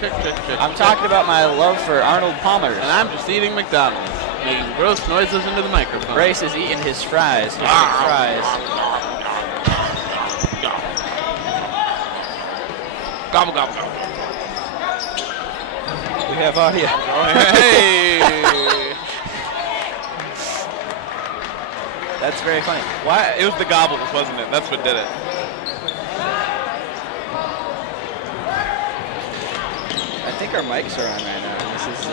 I'm talking about my love for Arnold Palmer. And I'm just eating McDonald's, making gross noises into the microphone. Bryce is eating his fries, his big fries. Gobble, gobble, gobble. We have audio. Hey! That's very funny. Why? It was the gobbles, wasn't it? That's what did it. I think our mics are on right now. This is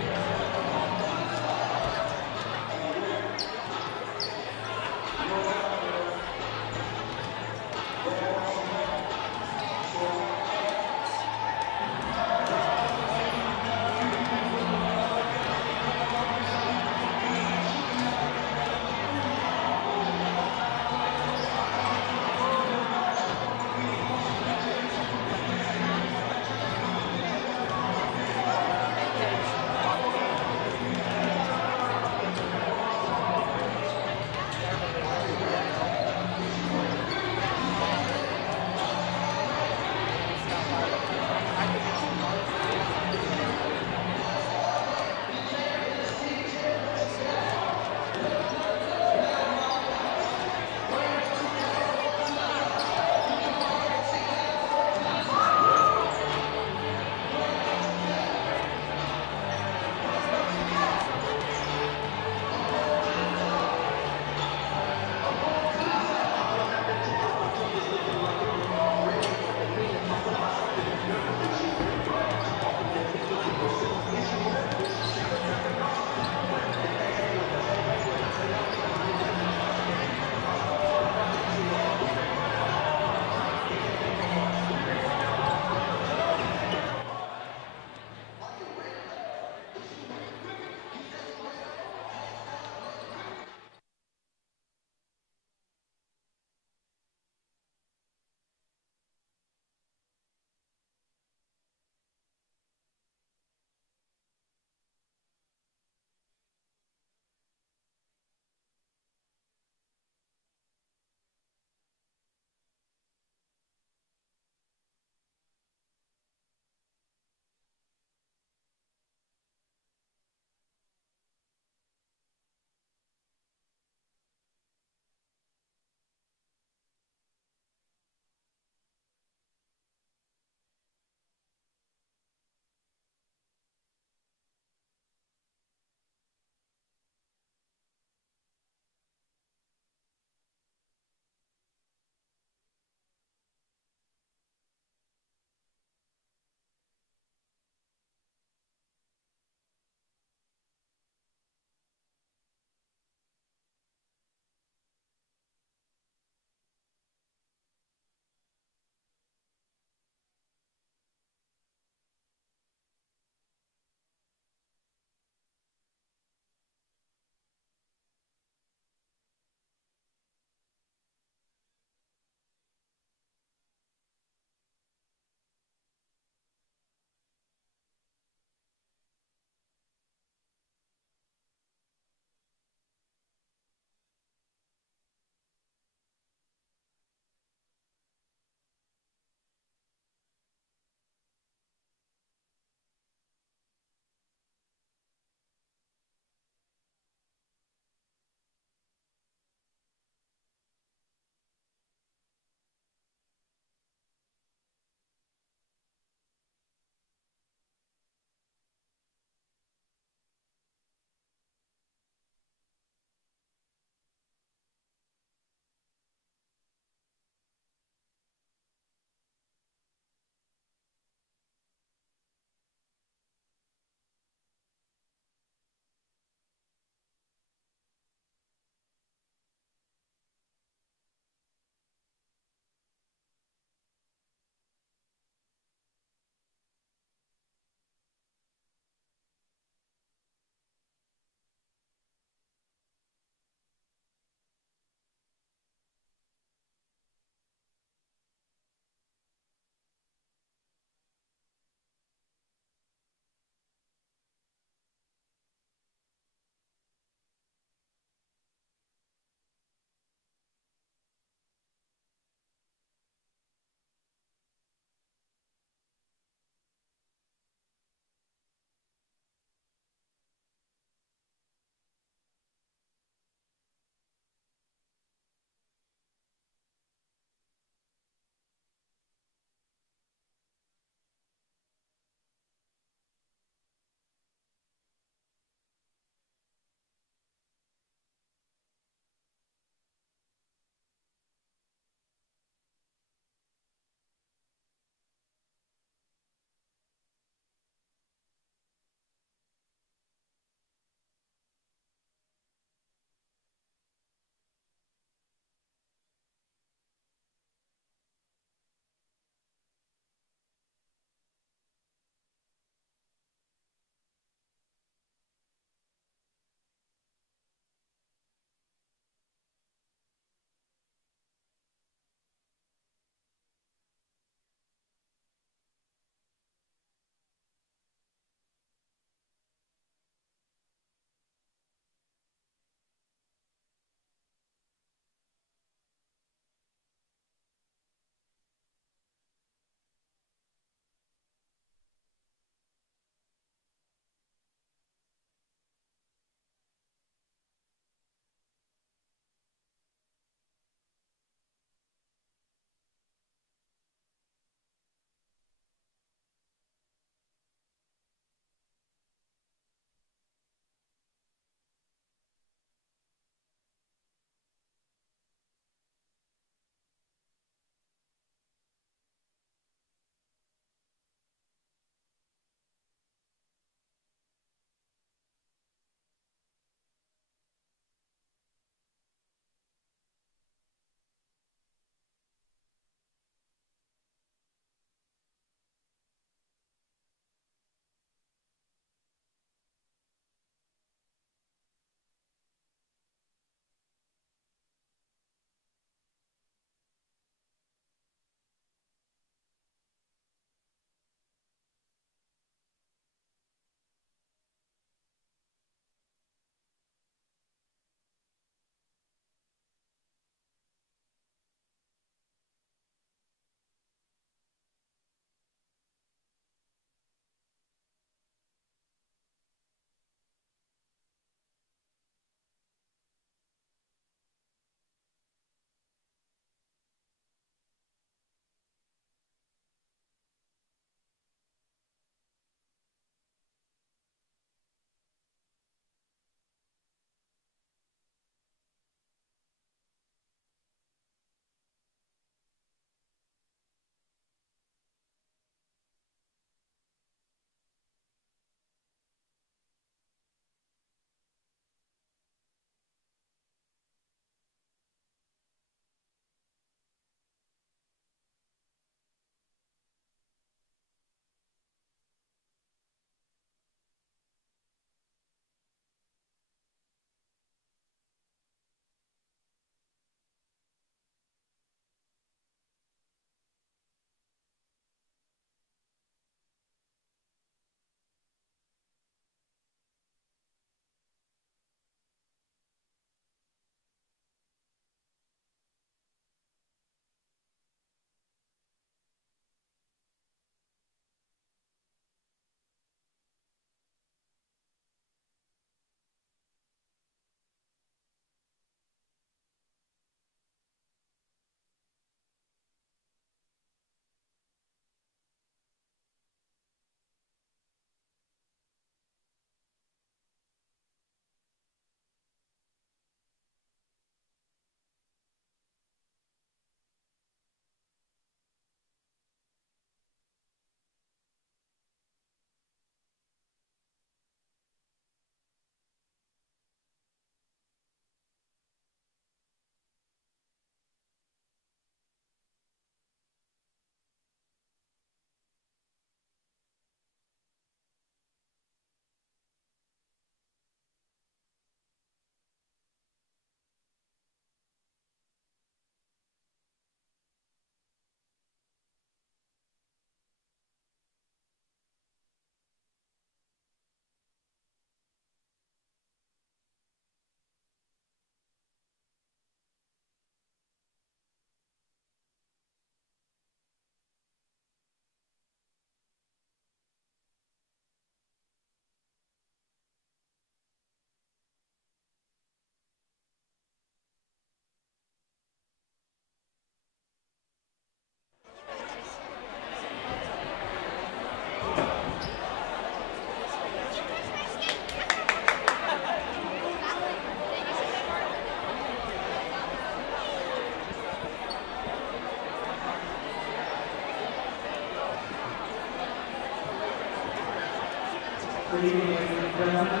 Good evening, ladies and gentlemen.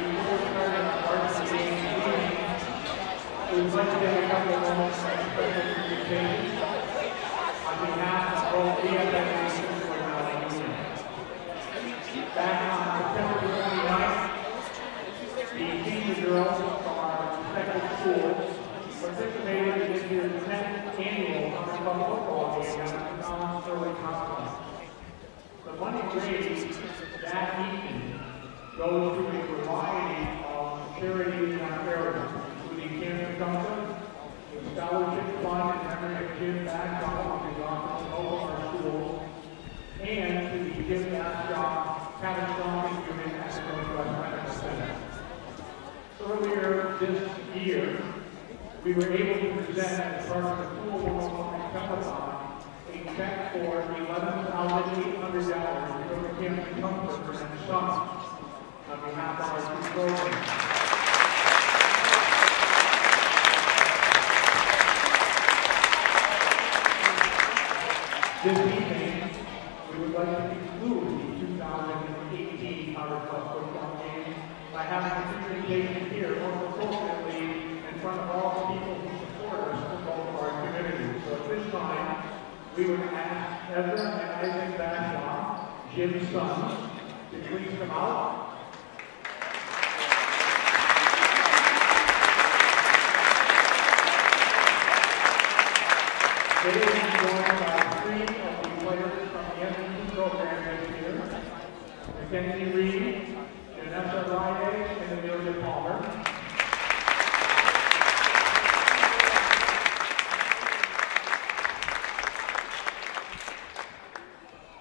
Before starting our game, we would like to take a couple of moments to express appreciation on behalf of all BFA students who are now union. Back on September 29th, the teams and girls from our respective schools participated in this year's 10th annual Summer Club football game at the early conference. The money raised that evening goes to a variety of charities in our area, including Cancer Comfort, the Scholarship Fund in memory of Jim Bagshaw, who is often over our schools, and to the Jim Bagshaw Catastrophic Unit at the Northwest Medical Center. Earlier this year, we were able to present as part of the School 101 Telethon a check for $11,800 to the Cancer Comfort and Summer on behalf of our two programs. This evening, we would like to conclude the 2018 Power Club football game by having a presentation here, most appropriately, in front of all the people who support us in both of our communities. So at this time, we would ask Ezra and Isaac Bagshaw, Jim's sons, to please come out. They will be joined by three of the players from the MVU program this year: Mackenzie Reed, Vanessa Ride, and Amelia Palmer.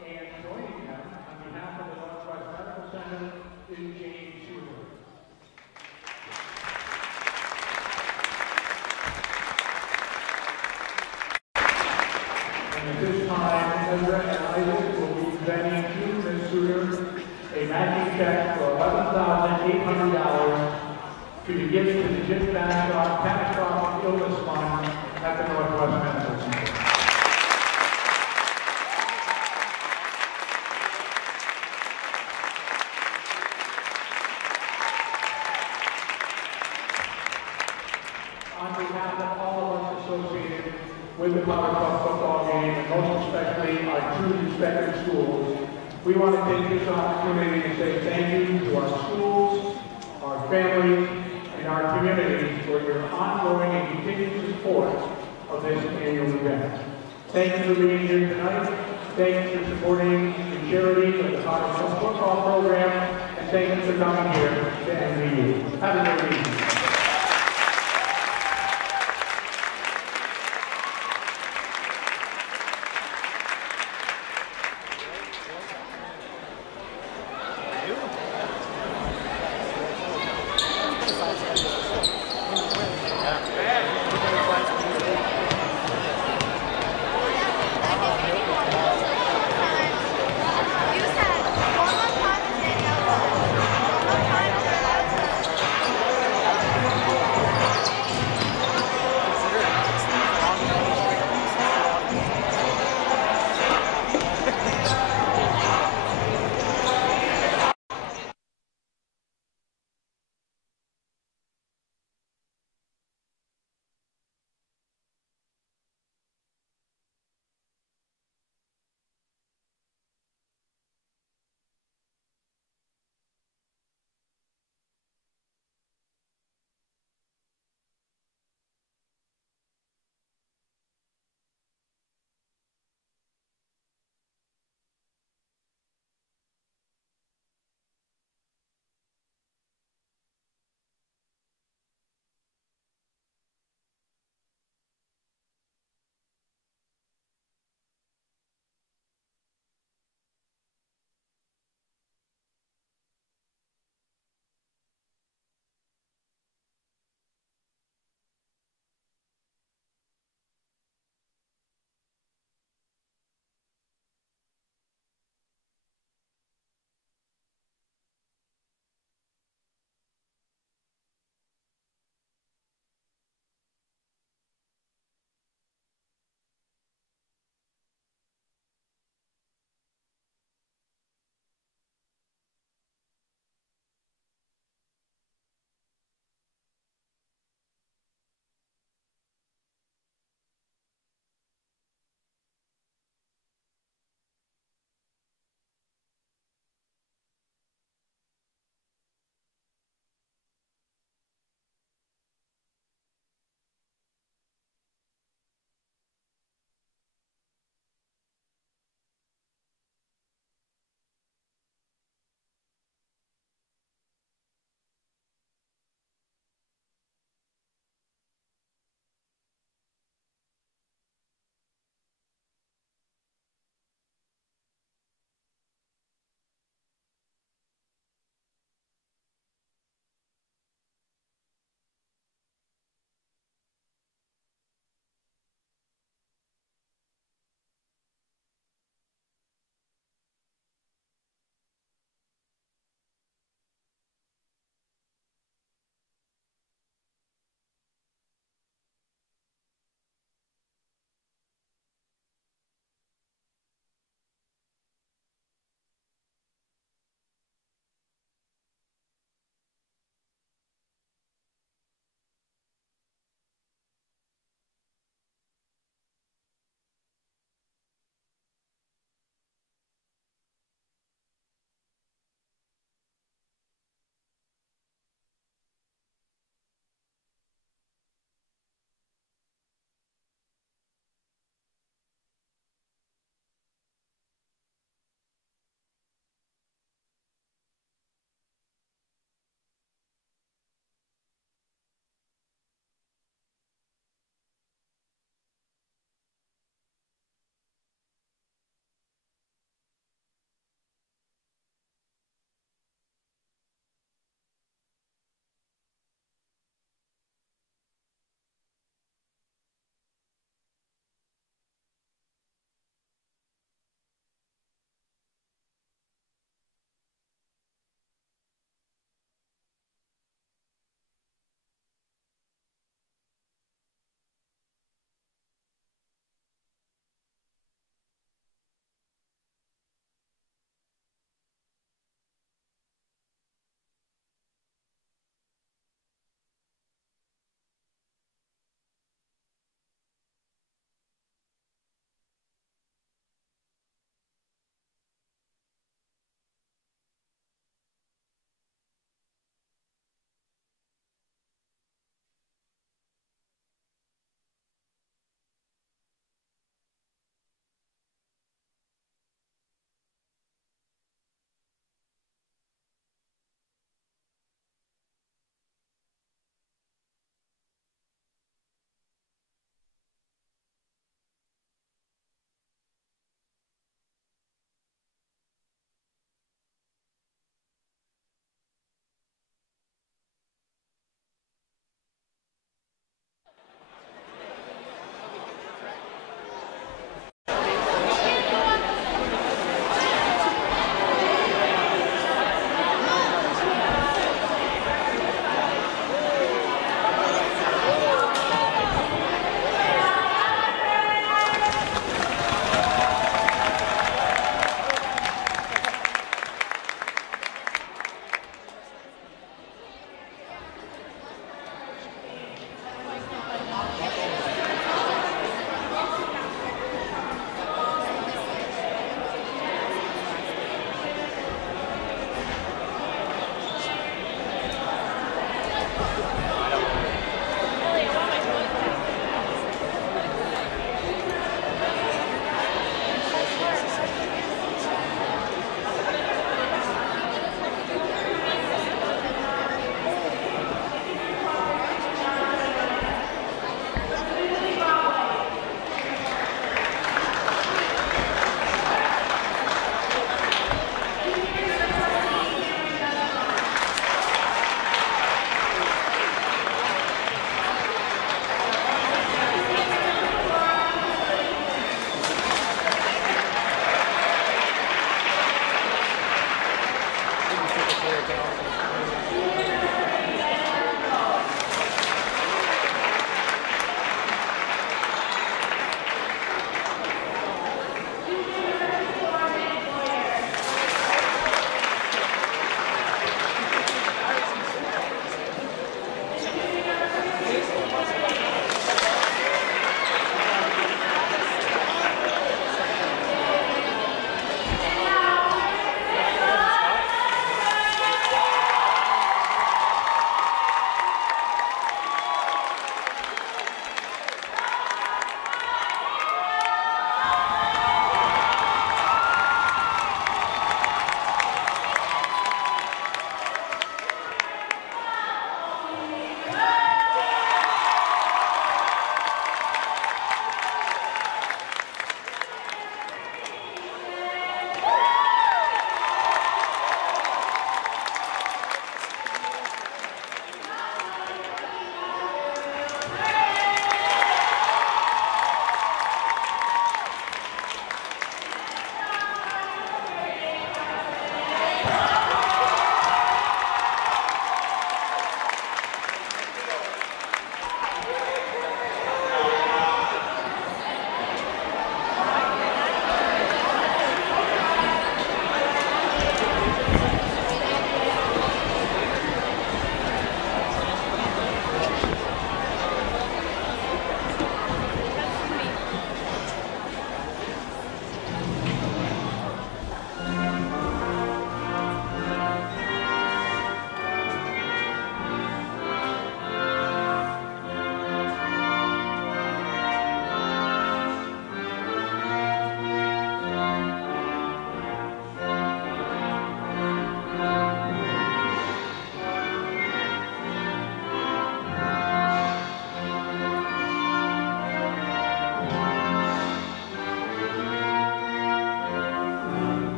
And joining them on behalf of the Northwest Medical Center is James Schuler. At this time, Ezra and Isaac will be presenting to Ms. Suter a matching check for $11,800 to be given to the Jim Bagshaw Catastrophic Illness Fund at the Northwest Medical Center. On behalf of all of us associated with the Power Club football game, and most especially our two respective schools, we want to take this opportunity to say thank you to our schools, our families, and our communities for your ongoing and continued support of this annual event. Thank you for being here tonight. Thank you for supporting the charities of the Power Club football program, and thank you for coming here to MVU. Have a great evening.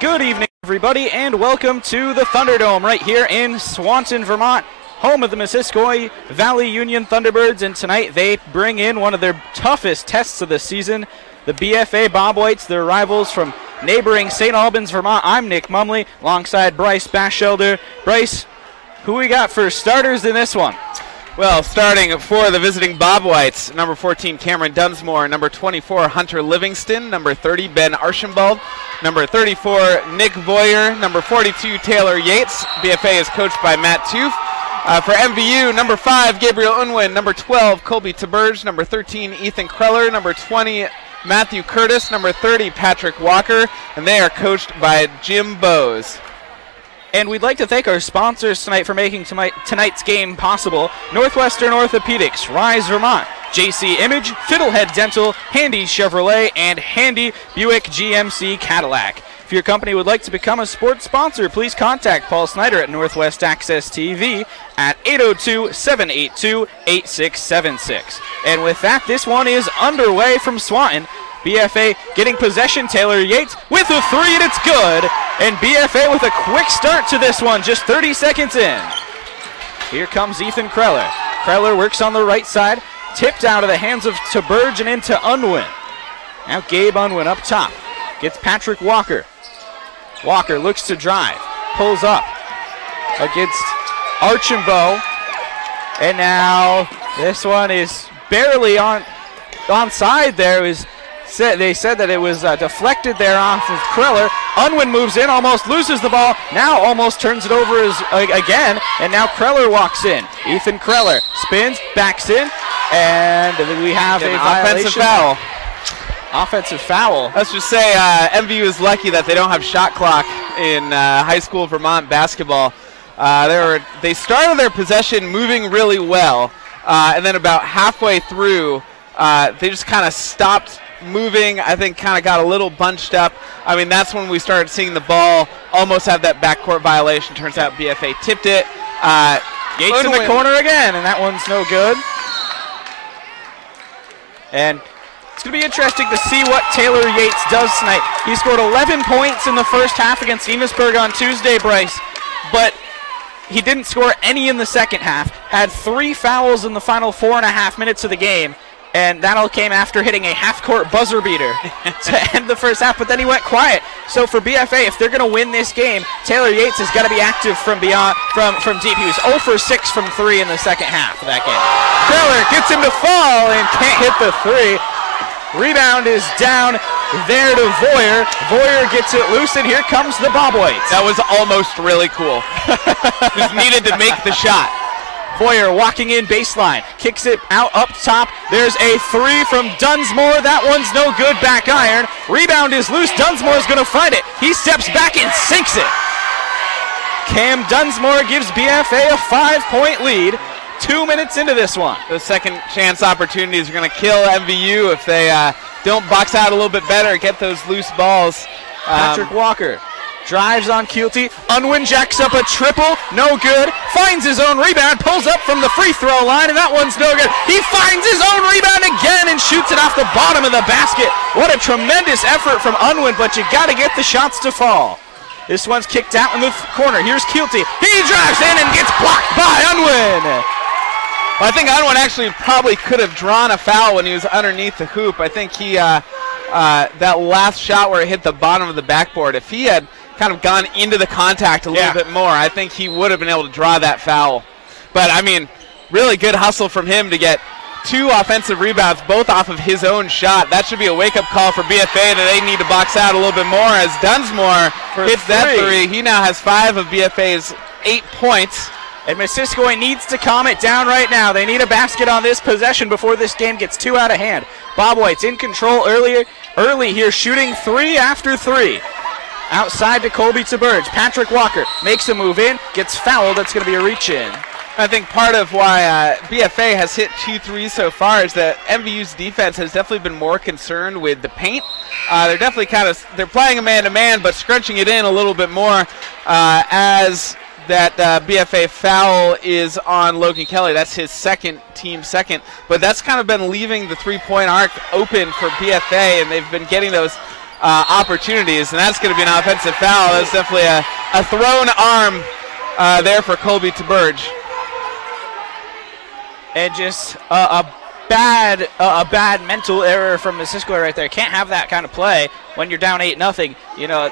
Good evening, everybody, and welcome to the Thunderdome right here in Swanton, Vermont, home of the Missisquoi Valley Union Thunderbirds. And tonight they bring in one of their toughest tests of the season, the BFA Bobwhites, their rivals from neighboring St. Albans, Vermont. I'm Nick Mumley, alongside Bryce Bachelder. Bryce, who we got for starters in this one? Well, starting for the visiting Bobwhites, number 14, Cameron Dunsmore, number 24, Hunter Livingston, number 30, Ben Archambault, number 34, Nick Boyer, number 42, Taylor Yates. BFA is coached by Matt Toof. For MVU, number 5, Gabriel Unwin, number 12, Colby Taberge, number 13, Ethan Kreller, number 20, Matthew Curtis, number 30, Patrick Walker, and they are coached by Jim Bowes. And we'd like to thank our sponsors tonight for making tonight's game possible. Northwestern Orthopedics, Rise Vermont, JC Image, Fiddlehead Dental, Handy Chevrolet, and Handy Buick GMC Cadillac. If your company would like to become a sports sponsor, please contact Paul Snyder at Northwest Access TV at 802-782-8676. And with that, this one is underway from Swanton. BFA getting possession. Taylor Yates with a three, and it's good. And BFA with a quick start to this one, just 30 seconds in. Here comes Ethan Kreller. Kreller works on the right side, tipped out of the hands of Taberge and into Unwin. Now Gabe Unwin up top, gets Patrick Walker. Walker looks to drive, pulls up against Archambault. And now this one is barely onside there. They said that it was deflected there off of Kreller. Unwin moves in, almost loses the ball, now almost turns it over again, and now Kreller walks in. Ethan Kreller spins, backs in, and we have a offensive foul. Offensive foul. Let's just say MVU is lucky that they don't have shot clock in high school Vermont basketball. They started their possession moving really well, and then about halfway through, they just kind of stopped moving. I think kind of got a little bunched up. I mean, that's when we started seeing the ball almost have that backcourt violation. Turns out BFA tipped it. Yates in the corner again, and that one's no good. And it's going to be interesting to see what Taylor Yates does tonight. He scored 11 points in the first half against Enosburg on Tuesday, Bryce, but he didn't score any in the second half. Had 3 fouls in the final 4.5 minutes of the game, and that all came after hitting a half-court buzzer beater to end the first half, but then he went quiet. So for BFA, if they're going to win this game, Taylor Yates has got to be active from beyond, from deep. He was 0 for 6 from 3 in the second half of that game. Keller gets him to fall and can't hit the 3. Rebound is down there to Voyer. Voyer gets it loose, and here comes the Bobwhites. That was almost really cool. Just needed to make the shot. Voyer walking in baseline, kicks it out up top. There's a 3 from Dunsmore. That one's no good, back iron. Rebound is loose. Dunsmore's going to find it. He steps back and sinks it. Cam Dunsmore gives BFA a 5-point lead. 2 minutes into this one. Those second chance opportunities are going to kill MVU if they don't box out a little bit better, get those loose balls. Patrick Walker drives on Keelty. Unwin jacks up a triple. No good. Finds his own rebound. Pulls up from the free throw line, and that one's no good. He finds his own rebound again and shoots it off the bottom of the basket. What a tremendous effort from Unwin, but you got to get the shots to fall. This one's kicked out in the corner. Here's Keelty. He drives in and gets blocked by Unwin. Well, I think Unwin actually probably could have drawn a foul when he was underneath the hoop. I think he, that last shot where it hit the bottom of the backboard, if he had kind of gone into the contact a little bit more, I think he would have been able to draw that foul. But, I mean, really good hustle from him to get 2 offensive rebounds, both off of his own shot. That should be a wake-up call for BFA that they need to box out a little bit more as Dunsmore hits that 3. He now has 5 of BFA's 8 points. And Missisquoi needs to calm it down right now. They need a basket on this possession before this game gets too out of hand. Bobwhites in control early here, shooting 3 after 3. Outside to Colby to Burge. Patrick Walker makes a move in, gets fouled. That's going to be a reach in. I think part of why BFA has hit 2 threes so far is that MVU's defense has definitely been more concerned with the paint. They're definitely they're playing a man-to-man, but scrunching it in a little bit more as that BFA foul is on Logan Kelly. That's his team second. But that's kind of been leaving the three-point arc open for BFA, and they've been getting those opportunities, and that's going to be an offensive foul. That's definitely a thrown arm there for Colby to Burge. And just a bad mental error from Missisquoi right there. Can't have that kind of play when you're down 8-0. You know,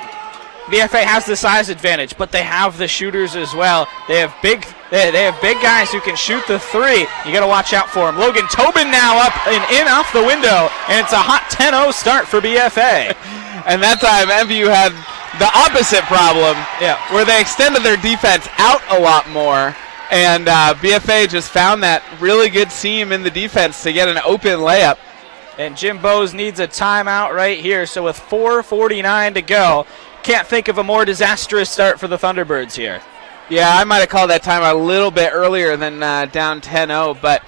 BFA has the size advantage, but they have the shooters as well. They have big guys who can shoot the 3. You got to watch out for them. Logan Tobin now up and in off the window, and it's a hot 10-0 start for BFA. And that time MVU had the opposite problem, where they extended their defense out a lot more, and BFA just found that really good seam in the defense to get an open layup. And Jim Bowes needs a timeout right here, so with 4:49 to go, can't think of a more disastrous start for the Thunderbirds here. Yeah, I might have called that timeout a little bit earlier than down 10-0, but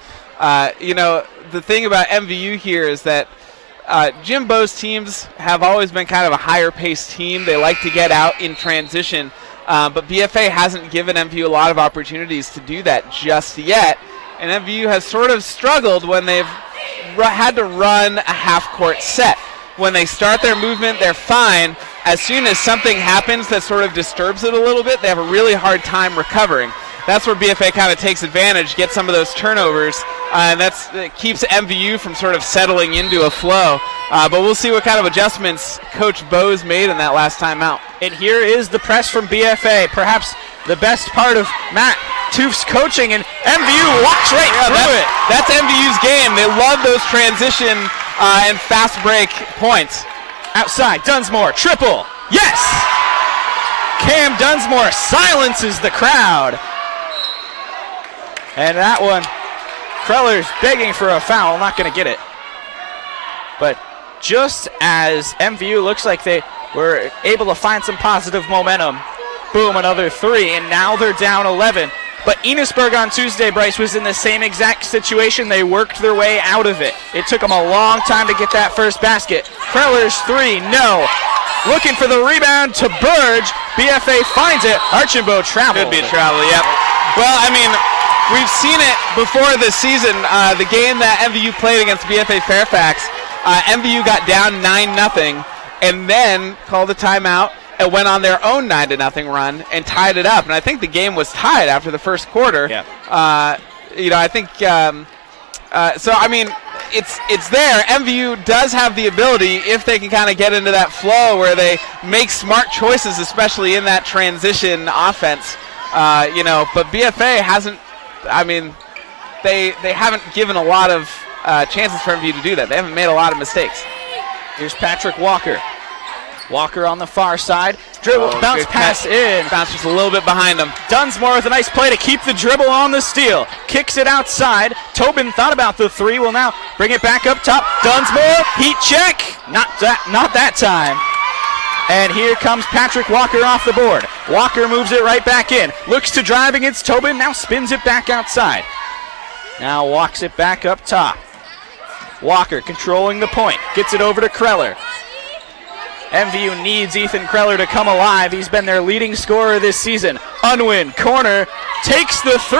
you know, the thing about MVU here is that Jim Bowes teams have always been kind of a higher-paced team. They like to get out in transition, but BFA hasn't given MVU a lot of opportunities to do that just yet, and MVU has sort of struggled when they've had to run a half-court set. When they start their movement, they're fine. As soon as something happens that sort of disturbs it a little bit, they have a really hard time recovering. That's where BFA kind of takes advantage, gets some of those turnovers, and that keeps MVU from sort of settling into a flow. But we'll see what kind of adjustments Coach Bowes made in that last timeout. And here is the press from BFA, perhaps the best part of Matt Tooff's coaching, and MVU walks right through it. That's MVU's game. They love those transition and fast break points. Outside, Dunsmore, triple, yes! Cam Dunsmore silences the crowd. And that one, Kreller's begging for a foul, not going to get it. But just as MVU looks like they were able to find some positive momentum. Boom, another 3, and now they're down 11. But Enosburg on Tuesday, Bryce, was in the same exact situation. They worked their way out of it. It took them a long time to get that first basket. Kreller's 3, no. Looking for the rebound to Burge. BFA finds it. Archambault travel. Could be travel, yep. Well, I mean, we've seen it before this season. The game that MVU played against BFA Fairfax, MVU got down 9-0 and then called a timeout and went on their own 9-0 run and tied it up. And I think the game was tied after the first quarter. Yeah. You know, I think so. I mean, it's there. MVU does have the ability, if they can kind of get into that flow where they make smart choices, especially in that transition offense. You know, but BFA hasn't. I mean, they haven't given a lot of chances for MVU to do that. They haven't made a lot of mistakes. Here's Patrick Walker. Walker on the far side. Dribble, bounce pass in. Bounce just a little bit behind him. Dunsmore with a nice play to keep the dribble on the steal. Kicks it outside. Tobin thought about the 3. Will now bring it back up top. Dunsmore, heat check. Not that time. And here comes Patrick Walker off the board. Walker moves it right back in. Looks to drive against Tobin. Now spins it back outside. Now walks it back up top. Walker controlling the point. Gets it over to Kreller. MVU needs Ethan Kreller to come alive. He's been their leading scorer this season. Unwin, corner, takes the 3.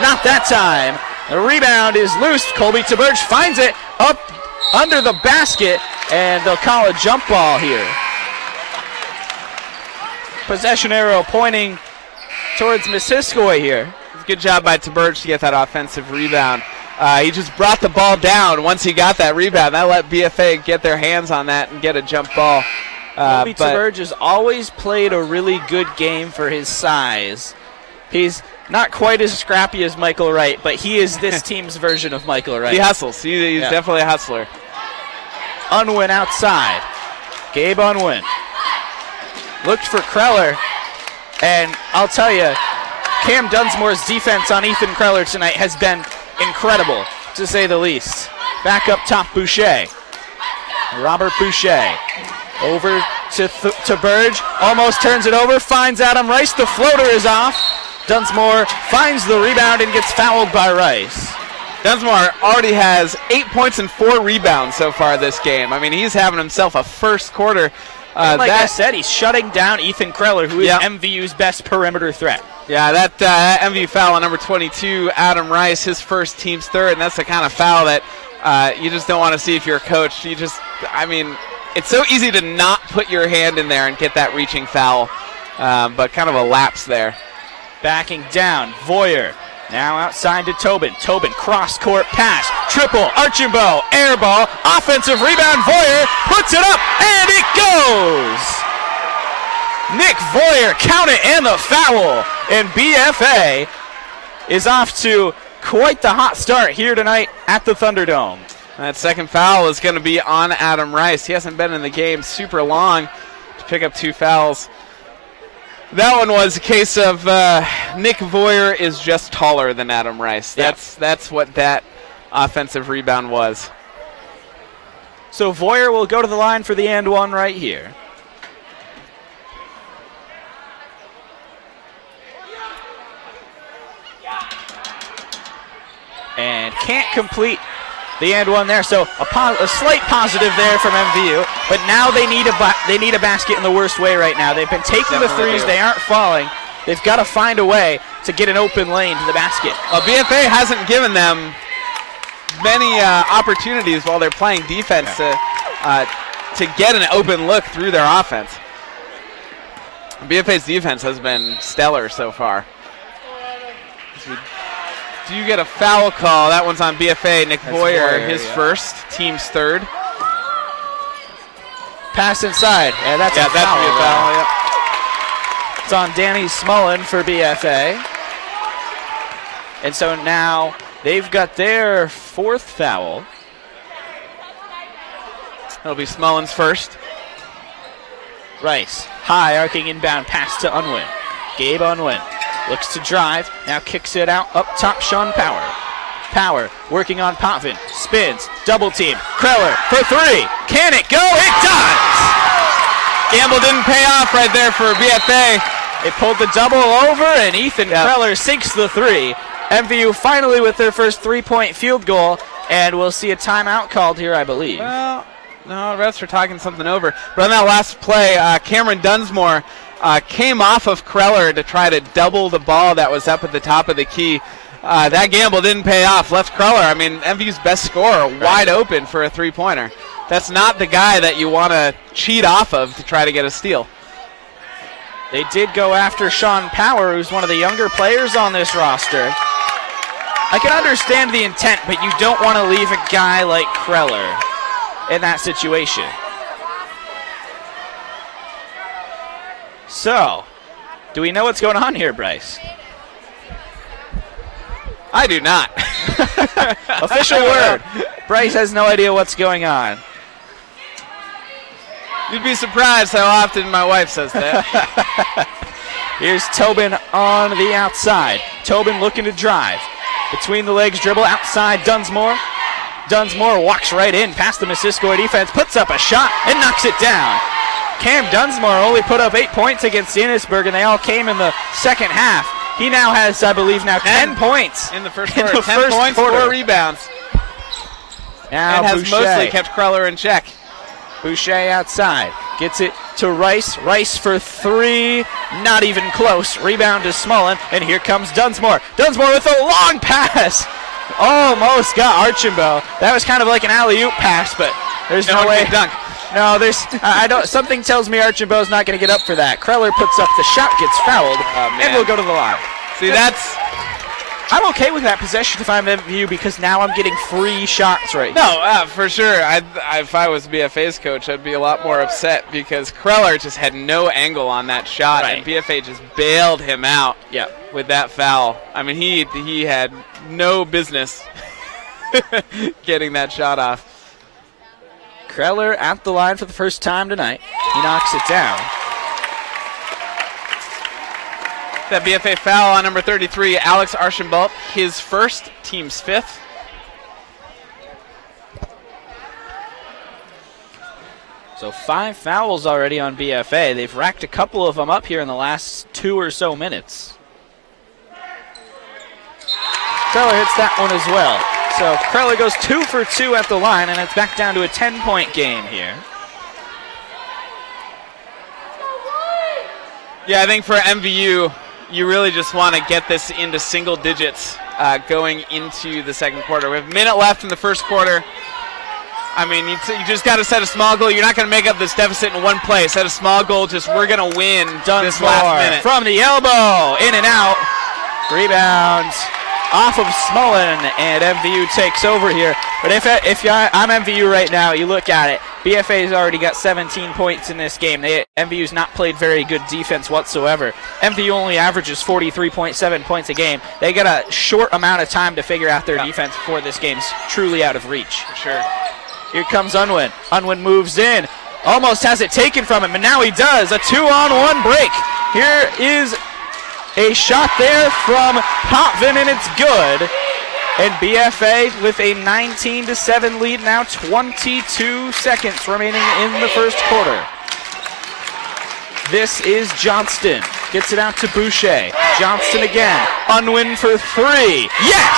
Not that time. The rebound is loose. Colby Taberge finds it up under the basket, and they'll call a jump ball here. Possession arrow pointing towards Missisquoi here. Good job by Taberge to get that offensive rebound. He just brought the ball down once he got that rebound. That let BFA get their hands on that and get a jump ball. Colby Taberge has always played a really good game for his size. He's not quite as scrappy as Michael Wright, but he is this team's version of Michael Wright. He hustles. He's definitely a hustler. Unwin outside. Gabe Unwin. Looked for Kreller, and I'll tell you, Cam Dunsmore's defense on Ethan Kreller tonight has been incredible, to say the least. Back up top, Boucher. Robert Boucher. Over to Burge. Almost turns it over. Finds Adam Rice. The floater is off. Dunsmore finds the rebound and gets fouled by Rice. Dunsmore already has 8 points and 4 rebounds so far this game. I mean, he's having himself a first quarter. Like I said, he's shutting down Ethan Kreller, who is MVU's best perimeter threat. Yeah, that MVU foul on number 22, Adam Rice, his first, team's third, and that's the kind of foul that you just don't want to see if you're a coach. I mean, it's so easy to not put your hand in there and get that reaching foul, but kind of a lapse there. Backing down, Voyer. Now outside to Tobin. Tobin, cross-court pass. Triple, Archambault, air ball, offensive rebound. Voyer puts it up, and it goes! Nick Voyer, count it, and the foul. And BFA is off to quite the hot start here tonight at the Thunderdome. That second foul is going to be on Adam Rice. He hasn't been in the game super long to pick up 2 fouls. That one was a case of Nick Voyer is just taller than Adam Rice. That's what that offensive rebound was. So Voyer will go to the line for the and one right here. And can't complete the and one there. So a slight positive there from MVU, but now they need a basket in the worst way right now. They've been taking the threes, they aren't falling. They've got to find a way to get an open lane to the basket. Well, BFA hasn't given them many opportunities while they're playing defense to get an open look through their offense. BFA's defense has been stellar so far. Do you get a foul call? That one's on BFA. Nick Voyer, his first, team's third. Pass inside. Yeah, that's a foul. That'd be a foul. Yep. It's on Danny Smullen for BFA. And so now they've got their 4th foul. It'll be Smullen's first. Rice, high arcing inbound pass to Unwin. Gabe Unwin looks to drive, now kicks it out up top, Sean Power. Power working on Potvin. Spins. Double team. Kreller for three. Can it go? It does! Gamble didn't pay off right there for BFA. It pulled the double over, and Ethan Kreller sinks the three. MVU finally with their first three-point field goal, and we'll see a timeout called here, I believe. Well, no, refs are talking something over. But on that last play, Cameron Dunsmore came off of Kreller to try to double the ball that was up at the top of the key. That gamble didn't pay off. Left Kreller, I mean, MVU's best scorer, wide open for a three-pointer. That's not the guy that you want to cheat off of to try to get a steal. They did go after Sean Power, who's one of the younger players on this roster. I can understand the intent, but you don't want to leave a guy like Kreller in that situation. So, do we know what's going on here, Bryce? I do not. Official word. Bryce has no idea what's going on. You'd be surprised how often my wife says that. Here's Tobin on the outside. Tobin looking to drive. Between the legs dribble outside Dunsmore. Dunsmore walks right in past the Missisquoi defense, puts up a shot and knocks it down. Cam Dunsmore only put up 8 points against Innisburg, and they all came in the second half. He now has, I believe, 10 points in the first quarter. 10 points, 4 rebounds. Now and has Boucher. Mostly kept Kreller in check. Boucher outside. Gets it to Rice. Rice for three. Not even close. Rebound to Smullen. And here comes Dunsmore. Dunsmore with a long pass. Almost got Archambault. That was kind of like an alley-oop pass, but there's no way. Dunk. No, there's. I don't. Something tells me Archambault's not going to get up for that. Kreller puts up the shot, gets fouled, and we'll go to the line. See, that's. I'm okay with that possession if I'm MVU because now I'm getting free shots right now. No, for sure. If I was BFA's coach, I'd be a lot more upset because Kreller just had no angle on that shot, and BFA just bailed him out with that foul. I mean, he had no business getting that shot off. Kreller at the line for the first time tonight. He knocks it down. That BFA foul on number 33, Alex Archambault, his first, team's fifth. So 5 fouls already on BFA. They've racked a couple of them up here in the last 2 or so minutes. Kreller hits that one as well. So Kreller goes 2 for 2 at the line, and it's back down to a 10-point game here. Yeah, I think for MVU, you really just want to get this into single digits going into the second quarter. We have a minute left in the first quarter. I mean, you just got to set a small goal. You're not going to make up this deficit in one play. Set a small goal. Just we're going to win this last minute. From the elbow, in and out. Rebound off of Smullen, and MVU takes over here. But if I'm MVU right now, you look at it. BFA's already got 17 points in this game. MVU's not played very good defense whatsoever. MVU only averages 43.7 points a game. They got a short amount of time to figure out their defense before this game's truly out of reach. For sure. Here comes Unwin. Unwin moves in. Almost has it taken from him, and now he does. A 2-on-1 break. Here is a shot there from Potvin, and it's good. And BFA with a 19-7 lead now, 22 seconds remaining in the first quarter. This is Johnston. Gets it out to Boucher. Johnston again. Unwin for three. Yes!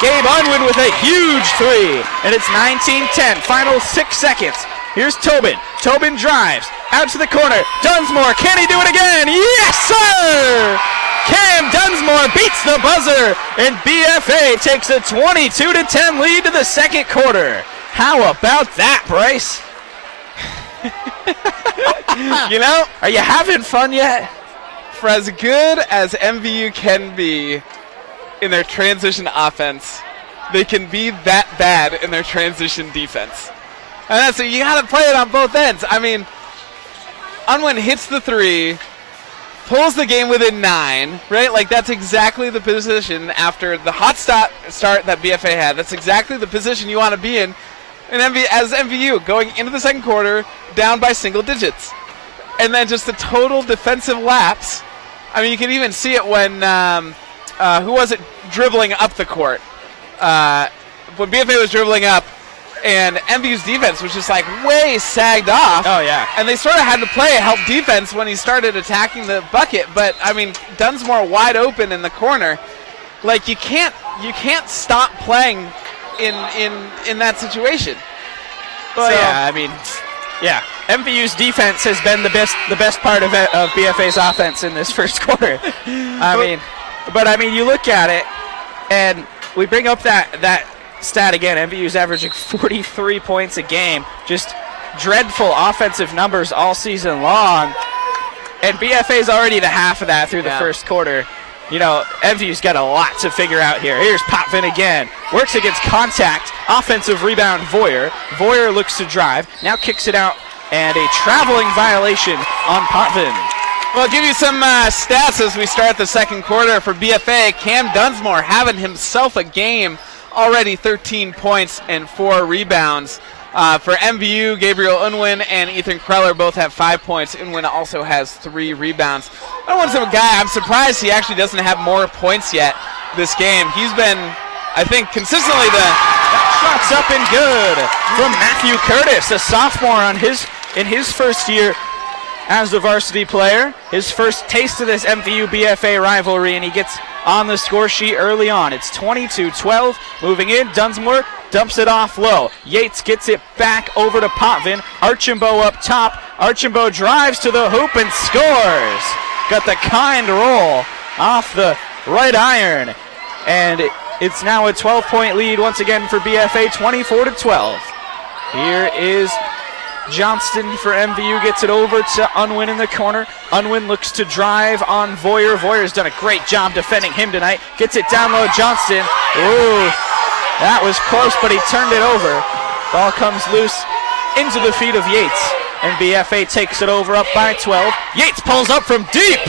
Gabe Unwin with a huge three. And it's 19-10. Final 6 seconds. Here's Tobin. Tobin drives. Out to the corner. Dunsmore. Can he do it again? Yes, sir! Cam Dunsmore beats the buzzer, and BFA takes a 22-10 lead to the second quarter. How about that, Bryce? You know, are you having fun yet? For as good as MVU can be in their transition offense, they can be that bad in their transition defense. And that's you got to play it on both ends. I mean, Unwin hits the three, pulls the game within 9, right? Like, that's exactly the position after the hot start that BFA had. That's exactly the position you want to be in as MVU, going into the second quarter, down by single digits. And then just the total defensive lapse. I mean, you can even see it when who was it dribbling up the court? When BFA was dribbling up, and MVU's defense was just like way sagged off. Oh, yeah. And they sort of had to play a help defense when he started attacking the bucket. But, I mean, Dunsmore wide open in the corner. Like, you can't stop playing in that situation. Well, So- yeah, I mean, yeah. MVU's defense has been the best part of BFA's offense in this first quarter. I mean, you look at it, and we bring up that stat again. MVU's averaging 43 points a game. Just dreadful offensive numbers all season long. And BFA's already to half of that through the first quarter. You know, MVU's got a lot to figure out here. Here's Potvin again. Works against contact. Offensive rebound, Voyer. Voyer looks to drive. Now kicks it out. And a traveling violation on Potvin. Well, I'll give you some stats as we start the second quarter for BFA. Cam Dunsmore having himself a game. Already 13 points and 4 rebounds. For MVU, Gabriel Unwin and Ethan Kreller both have 5 points. Unwin also has 3 rebounds. Unwin's a guy, I'm surprised he actually doesn't have more points yet this game. He's been, I think, consistently Shots up and good from Matthew Curtis, a sophomore in his first year as a varsity player. His first taste of this MVU BFA rivalry, and he gets on the score sheet early on. It's 22-12. Moving in, Dunsmore dumps it off low. Yates gets it back over to Potvin. Archambault up top. Archambault drives to the hoop and scores. Got the kind roll off the right iron. And it's now a 12-point lead once again for BFA, 24-12. Here is Johnston for MVU, gets it over to Unwin in the corner. Unwin looks to drive on Voyer. Voyer's done a great job defending him tonight. Gets it down low, Johnston. Ooh, that was close, but he turned it over. Ball comes loose into the feet of Yates, and BFA takes it over up by 12. Yates pulls up from deep.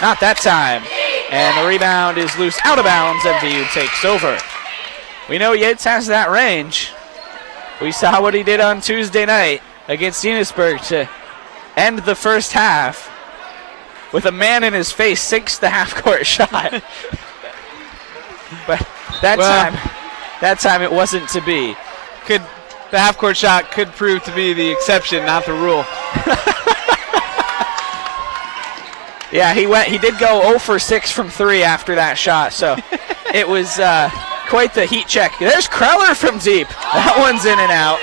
Not that time. And the rebound is loose out of bounds. MVU takes over. We know Yates has that range. We saw what he did on Tuesday night against Enosburg to end the first half with a man in his face, sinks the half-court shot. But that time it wasn't to be. the half-court shot could prove to be the exception, not the rule. Yeah, he did go 0 for 6 from 3 after that shot, so it was quite the heat check. There's Kreller from deep. That one's in and out.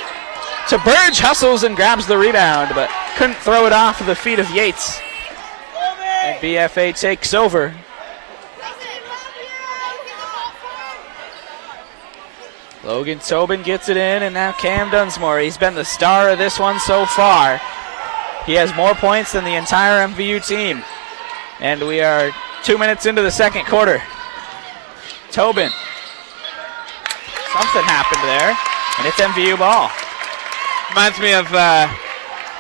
Burge hustles and grabs the rebound, but couldn't throw it off of the feet of Yates. And BFA takes over. Logan Tobin gets it in, and now Cam Dunsmore. He's been the star of this one so far. He has more points than the entire MVU team. And we are 2 minutes into the second quarter. Tobin. Something happened there, and it's MVU ball. Reminds me of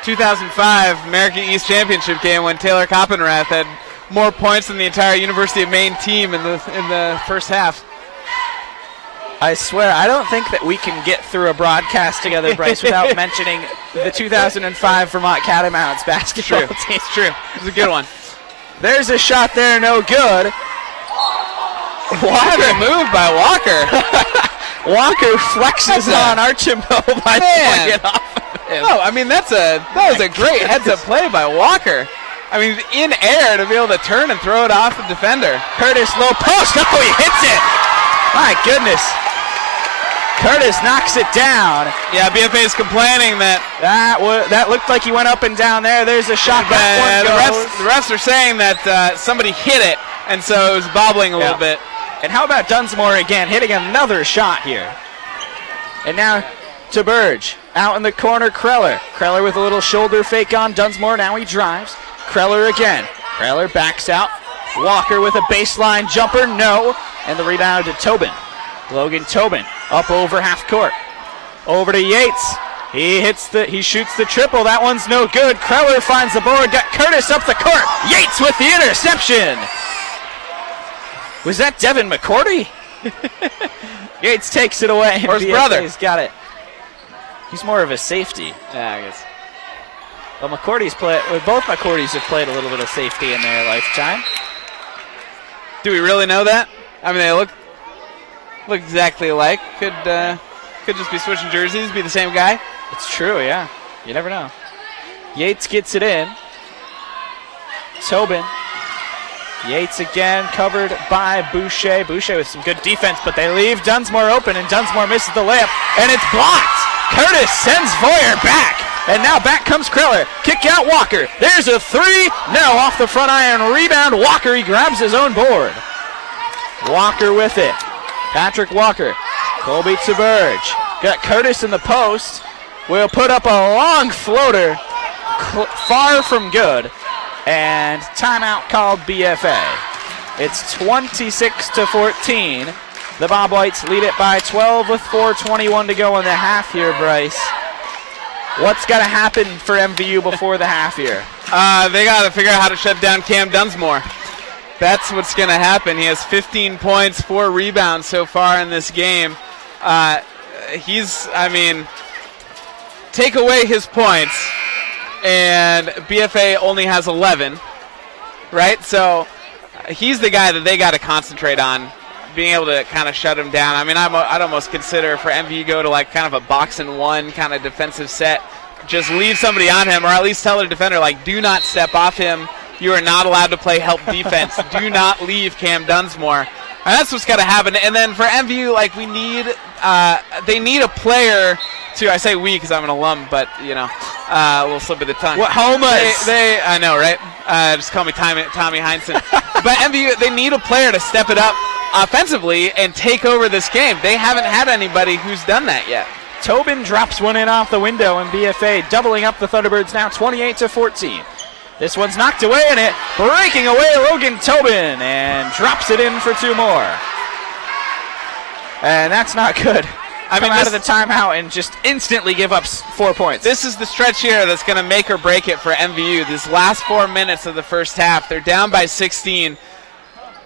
2005 American East Championship game when Taylor Koppenrath had more points than the entire University of Maine team in the first half. I swear, I don't think that we can get through a broadcast together, Bryce, without mentioning the 2005 Vermont Catamounts basketball team. It's true. It's a good one. There's a shot there, no good. What a move by Walker. Walker flexes on Archambault by pulling it off of him. Oh, I mean, that was a great heads-up play by Walker. I mean, in air to be able to turn and throw it off the defender. Curtis low post. Oh, he hits it. My goodness. Curtis knocks it down. Yeah, BFA is complaining that looked like he went up and down there. There's a shot. The refs are saying that somebody hit it, and so it was bobbling a little bit. And how about Dunsmore again, hitting another shot here. And now to Burge. Out in the corner, Kreller. Kreller with a little shoulder fake on Dunsmore. Now he drives. Kreller again. Kreller backs out. Walker with a baseline jumper. No. And the rebound to Tobin. Logan Tobin up over half court. Over to Yates. He shoots the triple. That one's no good. Kreller finds the board. Got Curtis up the court. Yates with the interception. Was that Devin McCourty? Yates takes it away. Or his brother. He's got it. He's more of a safety. Yeah, I guess. Well, both McCourtys have played a little bit of safety in their lifetime. Do we really know that? I mean, they look exactly alike. Could just be switching jerseys, be the same guy. It's true, yeah. You never know. Yates gets it in. Tobin. Yates again, covered by Boucher. Boucher with some good defense, but they leave Dunsmore open, and Dunsmore misses the layup, and it's blocked. Curtis sends Voyer back, and now back comes Kreller. Kick out Walker. There's a three. No, off the front iron. Rebound Walker. He grabs his own board. Walker with it. Patrick Walker. Colby Taberge. Got Curtis in the post. Will put up a long floater. Far from good. And timeout called BFA. It's 26-14. The Bobwhites lead it by 12 with 4:21 to go in the half here, Bryce. What's got to happen for MVU before the half here? They got to figure out how to shut down Cam Dunsmore. That's what's going to happen. He has 15 points, 4 rebounds so far in this game. Take away his points, and BFA only has 11, right? So he's the guy that they got to concentrate on, being able to kind of shut him down. I mean, I'd almost consider for MVU go to like kind of a box and one kind of defensive set. Just leave somebody on him, or at least tell the defender, like, do not step off him. You are not allowed to play help defense. Do not leave Cam Dunsmore. And that's what's got to happen. And then for MVU, like, they need a player to, I say we because I'm an alum, but, you know, a little slip of the tongue. What homers? I know, right? Just call me Tommy Heinsohn. But MVU, they need a player to step it up offensively and take over this game. They haven't had anybody who's done that yet. Tobin drops one in off the window, and BFA doubling up the Thunderbirds now 28-14. This one's knocked away, and it breaking away Logan Tobin, and drops it in for 2 more. And that's not good. I mean, out of the timeout and just instantly give up 4 points. This is the stretch here that's going to make or break it for MVU. This last 4 minutes of the first half, they're down by 16.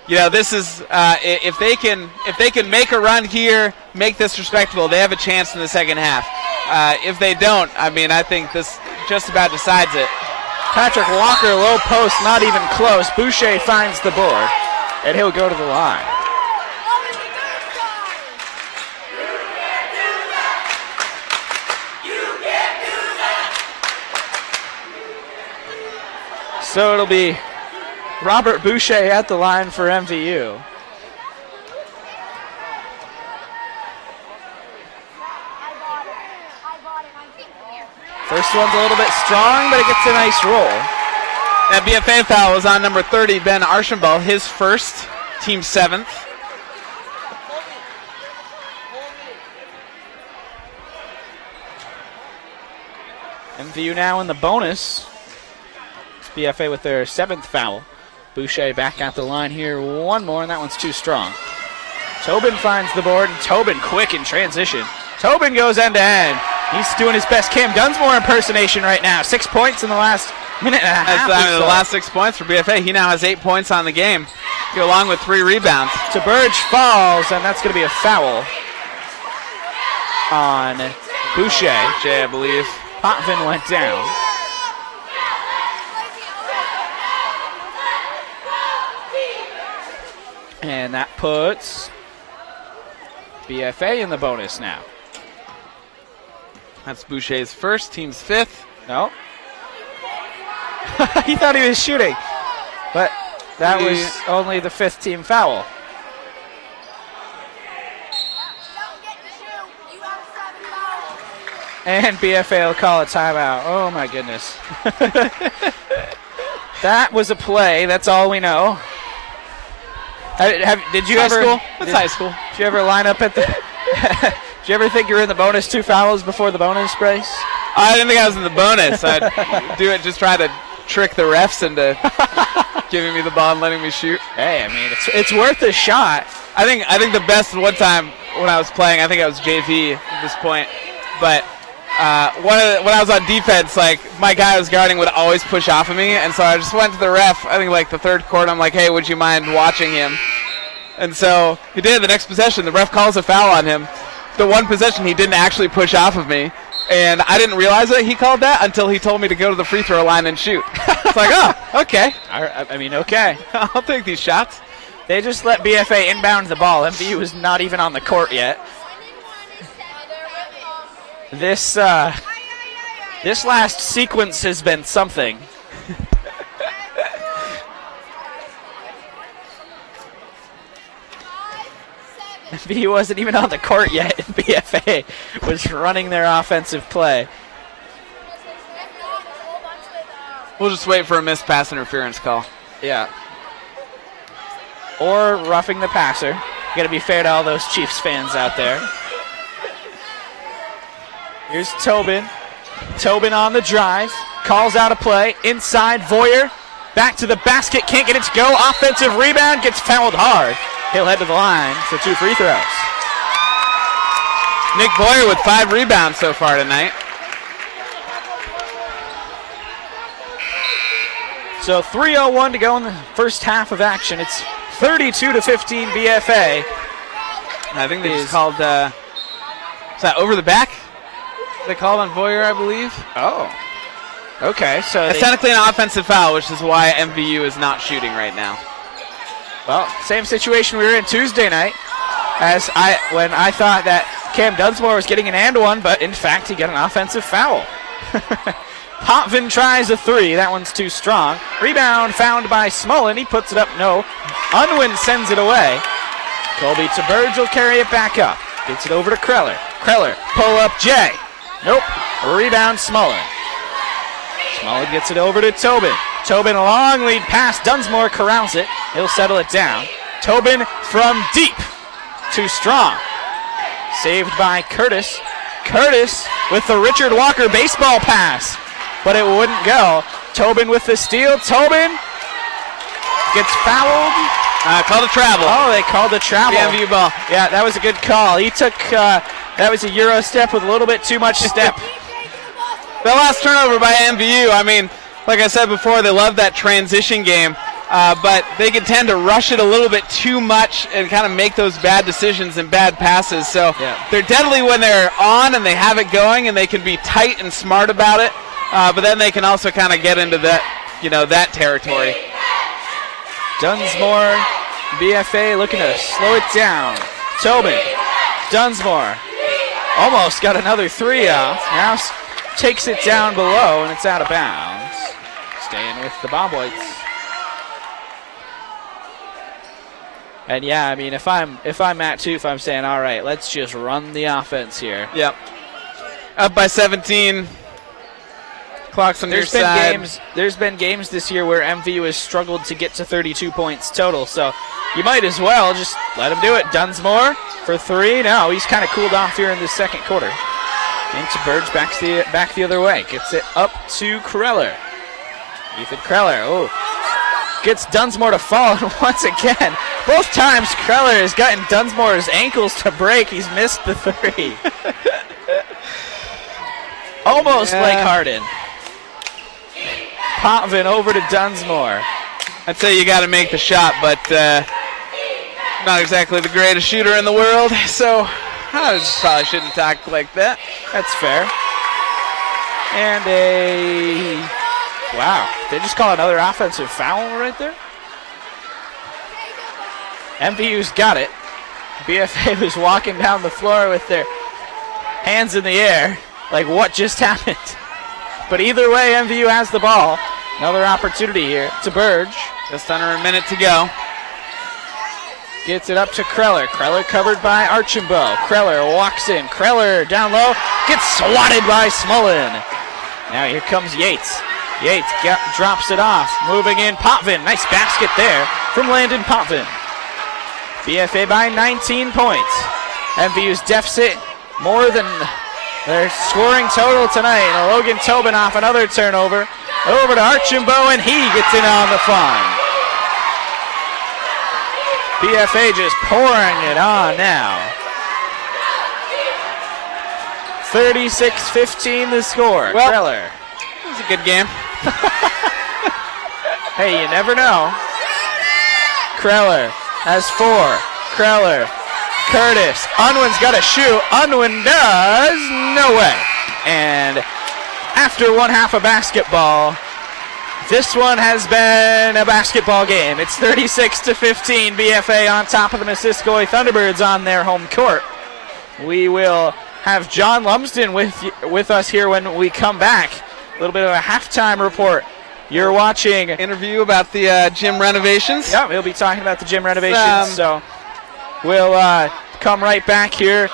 You know, this is if they can make a run here, make this respectable, they have a chance in the second half. If they don't, I mean, I think this just about decides it. Patrick Walker, low post, not even close. Boucher finds the board, and he'll go to the line. So it'll be Robert Boucher at the line for MVU. First one's a little bit strong, but it gets a nice roll. That BFA foul was on number 30, Ben Archambault, his first, team 7th. MVU now in the bonus. It's BFA with their 7th foul. Boucher back at the line here. One more, and that one's too strong. Tobin finds the board, and Tobin quick in transition. Tobin goes end to end. He's doing his best Cam Dunsmore impersonation right now. 6 points in the last minute and a half. That's the last 6 points for BFA. He now has 8 points on the game, along with 3 rebounds. Taberge falls, and that's going to be a foul on Boucher. I believe. Potvin went down. And that puts BFA in the bonus now. That's Boucher's first, team's 5th. No. He thought he was shooting, but that was only the 5th team foul. And BFA will call a timeout. Oh my goodness. That was a play. That's all we know. Did you ever? School? That's high school. Did you ever line up at the? Did you ever think you were in the bonus 2 fouls before the bonus, Bryce? I didn't think I was in the bonus. I'd do it, just try to trick the refs into giving me the ball and letting me shoot. Hey, I mean, it's worth a shot. I think the best one time when I was playing, I think I was JV at this point, but when I was on defense, like, my guy I was guarding would always push off of me, and so I just went to the ref, I think like the 3rd quarter, I'm like, hey, would you mind watching him? And so he did. The next possession, the ref calls a foul on him. The one possession, he didn't actually push off of me, and I didn't realize that he called that until he told me to go to the free throw line and shoot. It's like, oh, okay. I mean, okay. I'll take these shots. They just let BFA inbound the ball. MVU is not even on the court yet. This last sequence has been something. MVU wasn't even on the court yet, and BFA was running their offensive play. We'll just wait for a missed pass interference call. Yeah. Or roughing the passer. Got to be fair to all those Chiefs fans out there. Here's Tobin. Tobin on the drive. Calls out a play. Inside, Voyer. Back to the basket. Can't get it to go. Offensive rebound. Gets fouled hard. He'll head to the line for 2 free throws. Nick Voyer with 5 rebounds so far tonight. So 3:01 to go in the first half of action. It's 32-15 BFA. I think they just called, is that over the back? They called on Voyer, I believe. Oh. Okay, so it's technically an offensive foul, which is why MVU is not shooting right now. Well, same situation we were in Tuesday night, when I thought that Cam Dunsmore was getting an and one, but in fact he got an offensive foul. Potvin tries a 3. That one's too strong. Rebound found by Smullen. He puts it up. No. Unwin sends it away. Colby Taberge will carry it back up. Gets it over to Kreller. Kreller, pull up Jay. Nope. Rebound Smullen. Smullen gets it over to Tobin. Tobin, a long lead pass. Dunsmore corrals it. He'll settle it down. Tobin from deep. Too strong. Saved by Curtis. Curtis with the Richard Walker baseball pass. But it wouldn't go. Tobin with the steal. Tobin gets fouled. Called a travel. Oh, they called a travel. The MVU ball. Yeah, that was a good call. He took, that was a Euro step with a little bit too much step. The last turnover by MVU, I mean, like I said before, they love that transition game, but they can tend to rush it a little bit too much and kind of make those bad decisions and bad passes. So they're deadly when they're on and they have it going and they can be tight and smart about it, but then they can also kind of get into that, that territory. Dunsmore, BFA looking to slow it down. Tobin, Dunsmore, almost got another 3 off. Now takes it down below and it's out of bounds. Staying with the Bobwhites. And yeah, I mean, if I'm Matt Tooth, I'm saying, all right, let's just run the offense here. Yep. Up by 17. Clock's on your side. There's been games this year where MVU has struggled to get to 32 points total, so you might as well just let him do it. Dunsmore for 3. No, he's kind of cooled off here in the second quarter. Into Burge back the other way. Gets it up to Kreller. Ethan Kreller, gets Dunsmore to fall, and once again, both times Kreller has gotten Dunsmore's ankles to break. He's missed the 3. Almost like Harden. Potvin over to Dunsmore. I'd say you got to make the shot, but not exactly the greatest shooter in the world, so I probably shouldn't talk like that. That's fair. And wow, they just call another offensive foul right there? MVU's got it. BFA was walking down the floor with their hands in the air, like what just happened? But either way, MVU has the ball. Another opportunity here to Burge. Just under a minute to go. Gets it up to Kreller. Kreller covered by Archambault. Kreller walks in. Kreller down low. Gets swatted by Smullen. Now here comes Yates. Yates drops it off. Moving in. Potvin. Nice basket there from Landon Potvin. BFA by 19 points. MVU's deficit more than their scoring total tonight. And Logan Tobin off another turnover. Over to Archambault, and he gets in on the fun. BFA just pouring it on now. 36-15 the score. Well, Kreller. It was a good game. Hey, you never know. Kreller has 4. Kreller. Curtis. Unwin's got to shoot. Unwin does. No way. And after one half of basketball, This one has been a basketball game. It's 36-15, BFA on top of the Missisquoi Thunderbirds on their home court. We will have John Lumsden with us here when we come back. A little bit of a halftime report. You're watching Interview about the gym renovations. Yeah, we'll be talking about the gym renovations. So we'll come right back here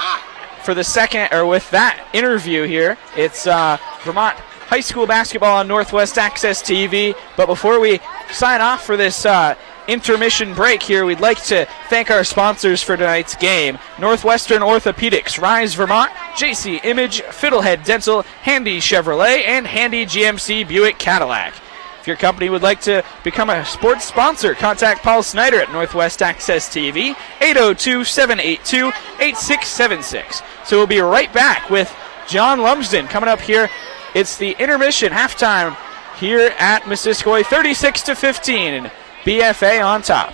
for the second, or with that interview here. It's Vermont High School basketball on Northwest Access TV. But before we sign off for this intermission break here, we'd like to thank our sponsors for tonight's game. Northwestern Orthopedics, Rise Vermont, JC Image, Fiddlehead Dental, Handy Chevrolet, and Handy GMC Buick Cadillac. If your company would like to become a sports sponsor, contact Paul Snyder at Northwest Access TV, 802-782-8676. So we'll be right back with John Lumsden coming up here. It's the intermission halftime here at Missisquoi, 36-15, and BFA on top.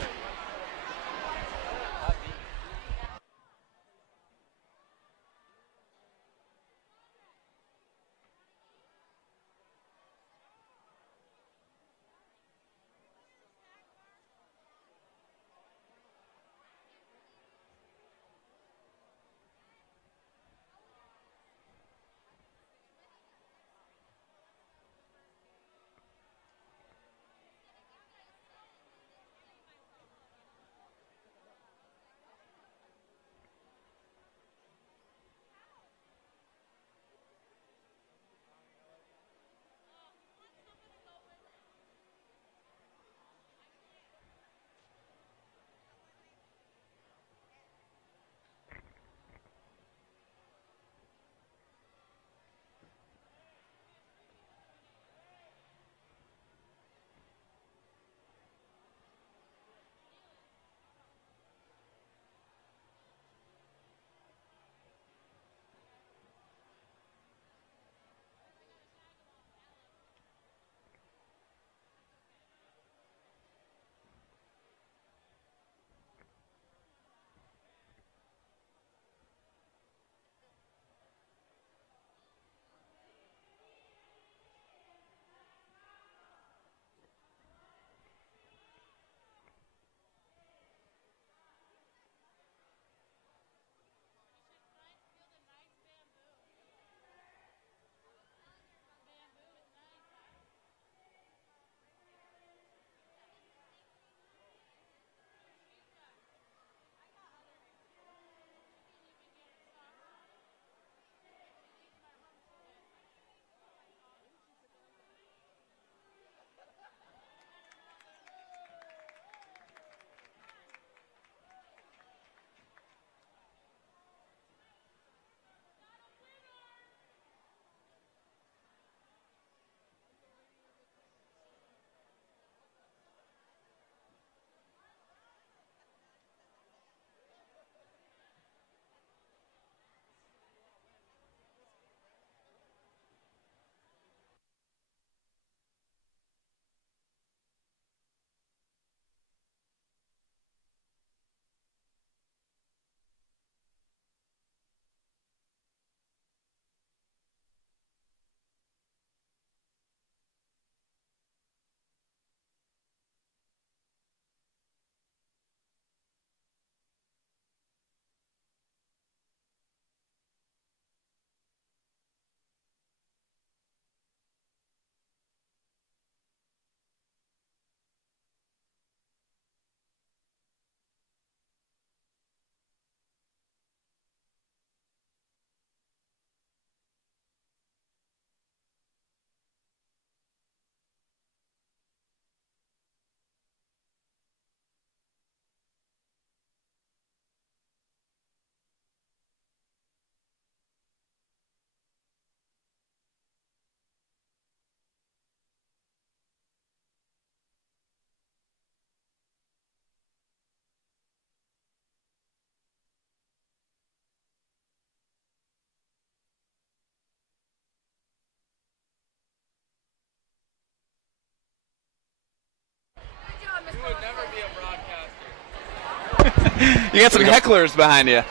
You got some hecklers behind you.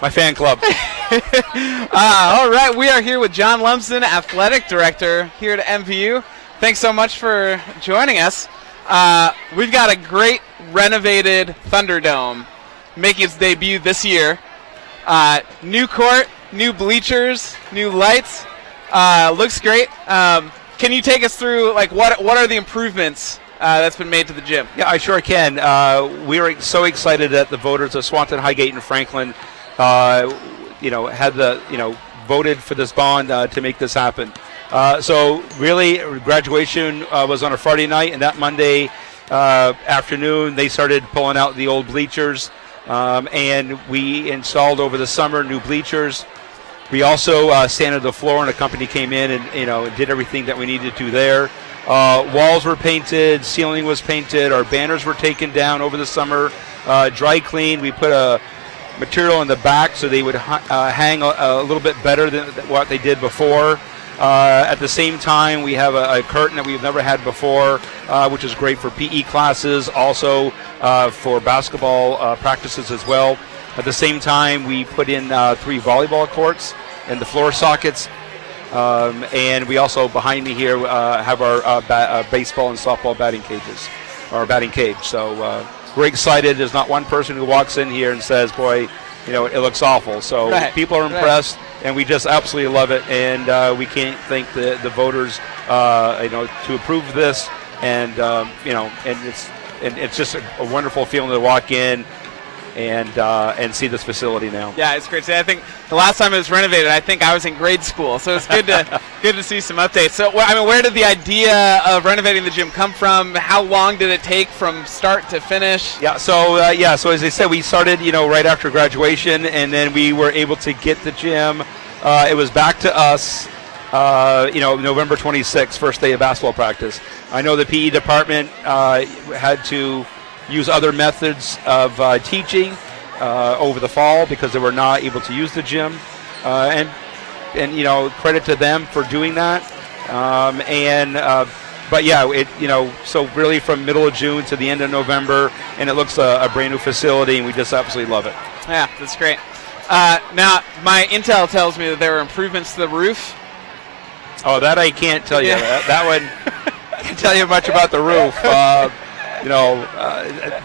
My fan club. All right, we are here with John Lumsden, Athletic Director here at MVU. thanks so much for joining us. We've got a great renovated Thunderdome making its debut this year. New court, new bleachers, new lights. Looks great. Can you take us through like what are the improvements that's been made to the gym? Yeah, I sure can. We were so excited that the voters of Swanton, Highgate, and Franklin, had voted for this bond to make this happen. So really, graduation was on a Friday night, and that Monday afternoon they started pulling out the old bleachers, and we installed over the summer new bleachers. We also sanded the floor, and a company came in and did everything that we needed to there. Walls were painted, ceiling was painted, our banners were taken down over the summer, dry cleaned. We put a material in the back so they would hang a little bit better than what they did before. At the same time, we have a curtain that we've never had before, which is great for PE classes, also for basketball practices as well. At the same time, we put in 3 volleyball courts and the floor sockets. And we also, behind me here, have our baseball and softball batting cages, or batting cage. So we're excited. There's not one person who walks in here and says, boy, it looks awful. So people are impressed, and we just absolutely love it. And we can't thank the voters, to approve this. And, and it's just a wonderful feeling to walk in and see this facility now. Yeah, it's great to see. I think the last time it was renovated, I think I was in grade school, so it's good to see some updates. So, where did the idea of renovating the gym come from? How long did it take from start to finish? Yeah, so as I said, we started right after graduation, and then we were able to get the gym. It was back to us. November 26th, first day of basketball practice. I know the PE department had to use other methods of teaching over the fall because they were not able to use the gym, and credit to them for doing that. But yeah, so really from middle of June to the end of November, and it looks a brand new facility, and we just absolutely love it. Yeah, that's great. Now, my intel tells me that there were improvements to the roof. Oh, that I can't tell you. Yeah. That one, I can't tell you much about the roof. But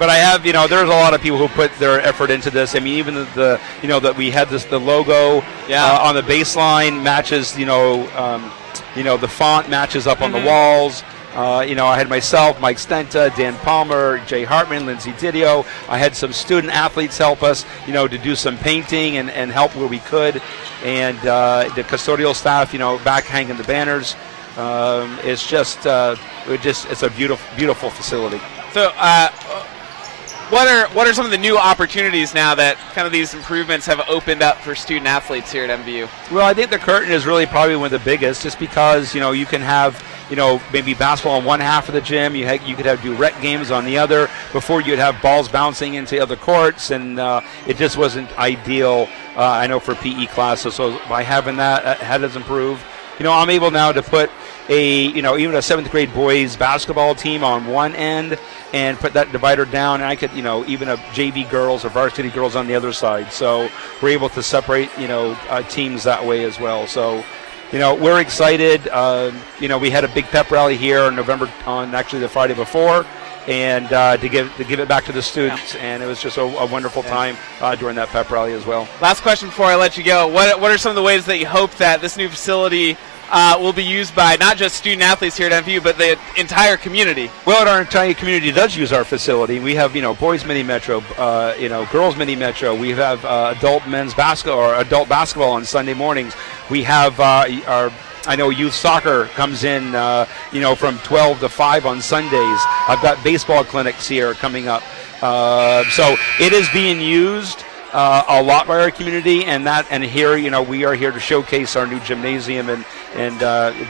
I have, there's a lot of people who put their effort into this. I mean, even that we had the logo on the baseline matches, the font matches up on the walls. I had myself, Mike Stenta, Dan Palmer, Jay Hartman, Lindsay Didio. I had some student athletes help us, to do some painting and help where we could. And the custodial staff, back hanging the banners. It's just, it's a beautiful facility. So, what are some of the new opportunities now that kind of these improvements have opened up for student athletes here at MVU? Well, I think the curtain is really probably one of the biggest, just because you can have maybe basketball on one half of the gym. You could have do rec games on the other. Before you'd have balls bouncing into other courts, and it just wasn't ideal. I know for PE classes. So by having that has improved. I'm able now to put even a 7th grade boys basketball team on one end and put that divider down, and I could, even a JV girls or varsity girls on the other side. So we're able to separate, teams that way as well. So, we're excited. We had a big pep rally here on actually the Friday before, and to give it back to the students, and it was just a wonderful time during that pep rally as well. Last question before I let you go. What are some of the ways that you hope that this new facility will be used by not just student athletes here at MVU, but the entire community? Well, our entire community does use our facility. We have, boys mini metro, girls mini metro. We have adult basketball on Sunday mornings. We have I know youth soccer comes in, from 12 to 5 on Sundays. I've got baseball clinics here coming up. So it is being used a lot by our community, and here, we are here to showcase our new gymnasium, and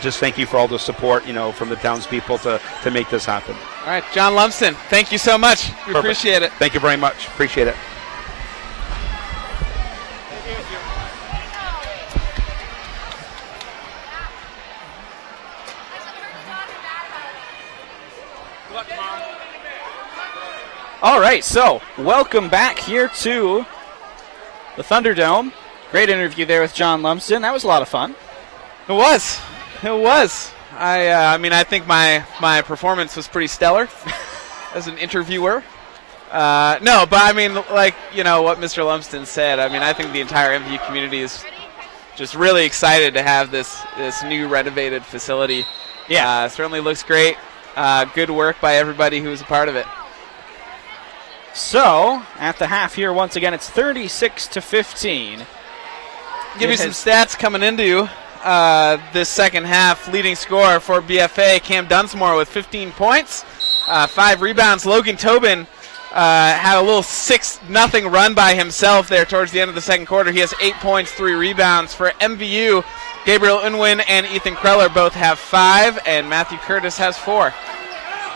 just thank you for all the support, from the townspeople to make this happen. All right, John Lumsden, thank you so much. We appreciate it. Thank you very much. Appreciate it. All right, so welcome back here to the Thunderdome. Great interview there with John Lumsden. That was a lot of fun. It was. I mean, I think my performance was pretty stellar as an interviewer. No, but I mean, like, you know, what Mr. Lumsden said, I mean, I think the entire MVU community is just really excited to have this new renovated facility. Yeah. Certainly looks great. Good work by everybody who was a part of it. So, at the half here, once again, it's 36-15. Give you some stats coming into this second half. Leading scorer for BFA, Cam Dunsmore with 15 points, 5 rebounds. Logan Tobin had a little 6-0 run by himself there towards the end of the second quarter. He has 8 points, 3 rebounds. For MVU, Gabriel Unwin and Ethan Kreller both have 5, and Matthew Curtis has 4.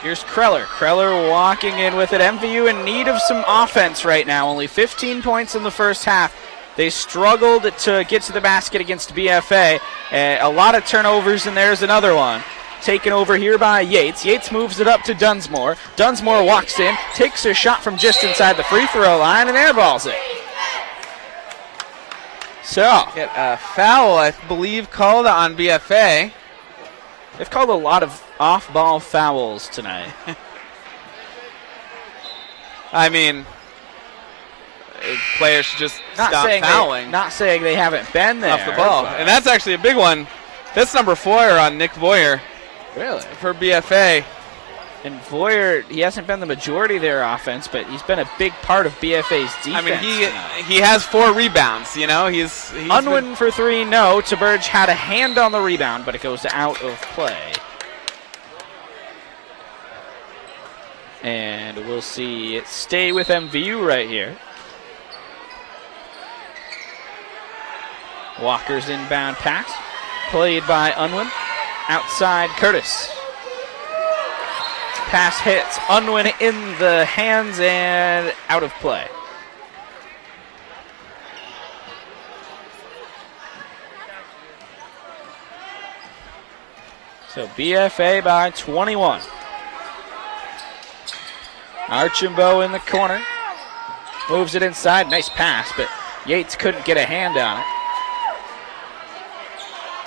Here's Kreller. Kreller walking in with it. MVU in need of some offense right now. Only 15 points in the first half. They struggled to get to the basket against BFA. A lot of turnovers, and there's another one. Taken over here by Yates. Yates moves it up to Dunsmore. Dunsmore walks in, takes a shot from just inside the free throw line, and airballs it. So, Get a foul, I believe, called on BFA. they've called a lot of off-ball fouls tonight. I mean, players should just stop fouling Not saying they haven't been there. off the ball. And that's actually a big one. That's number 4 on Nick Voyer Really? for BFA. And Voyer, he hasn't been the majority of their offense, but he's been a big part of BFA's defense. I mean, tonight. he has 4 rebounds, you know. He's Unwin for 3, no. Taberge had a hand on the rebound, but it goes out of play. And we'll see it stay with MVU right here. Walker's inbound pass, played by Unwin. Outside, Curtis. Pass hits Unwin in the hands and out of play. So BFA by 21. Archambault in the corner. Moves it inside. Nice pass, but Yates couldn't get a hand on it.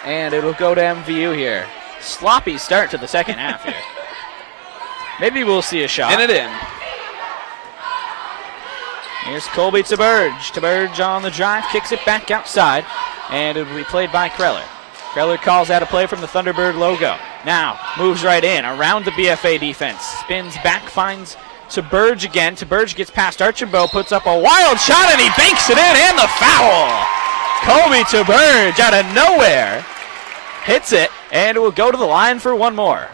And it'll go to MVU here. Sloppy start to the second half here. Maybe we'll see a shot. in it in. Here's Colby Taberge. Taberge on the drive, kicks it back outside, and it will be played by Kreller. Kreller calls out a play from the Thunderbird logo. Now moves right in around the BFA defense. Spins back, finds Taberge again. Taberge gets past Archambault, puts up a wild shot, and he banks it in, and the foul. Colby Taberge out of nowhere hits it, and it will go to the line for one more.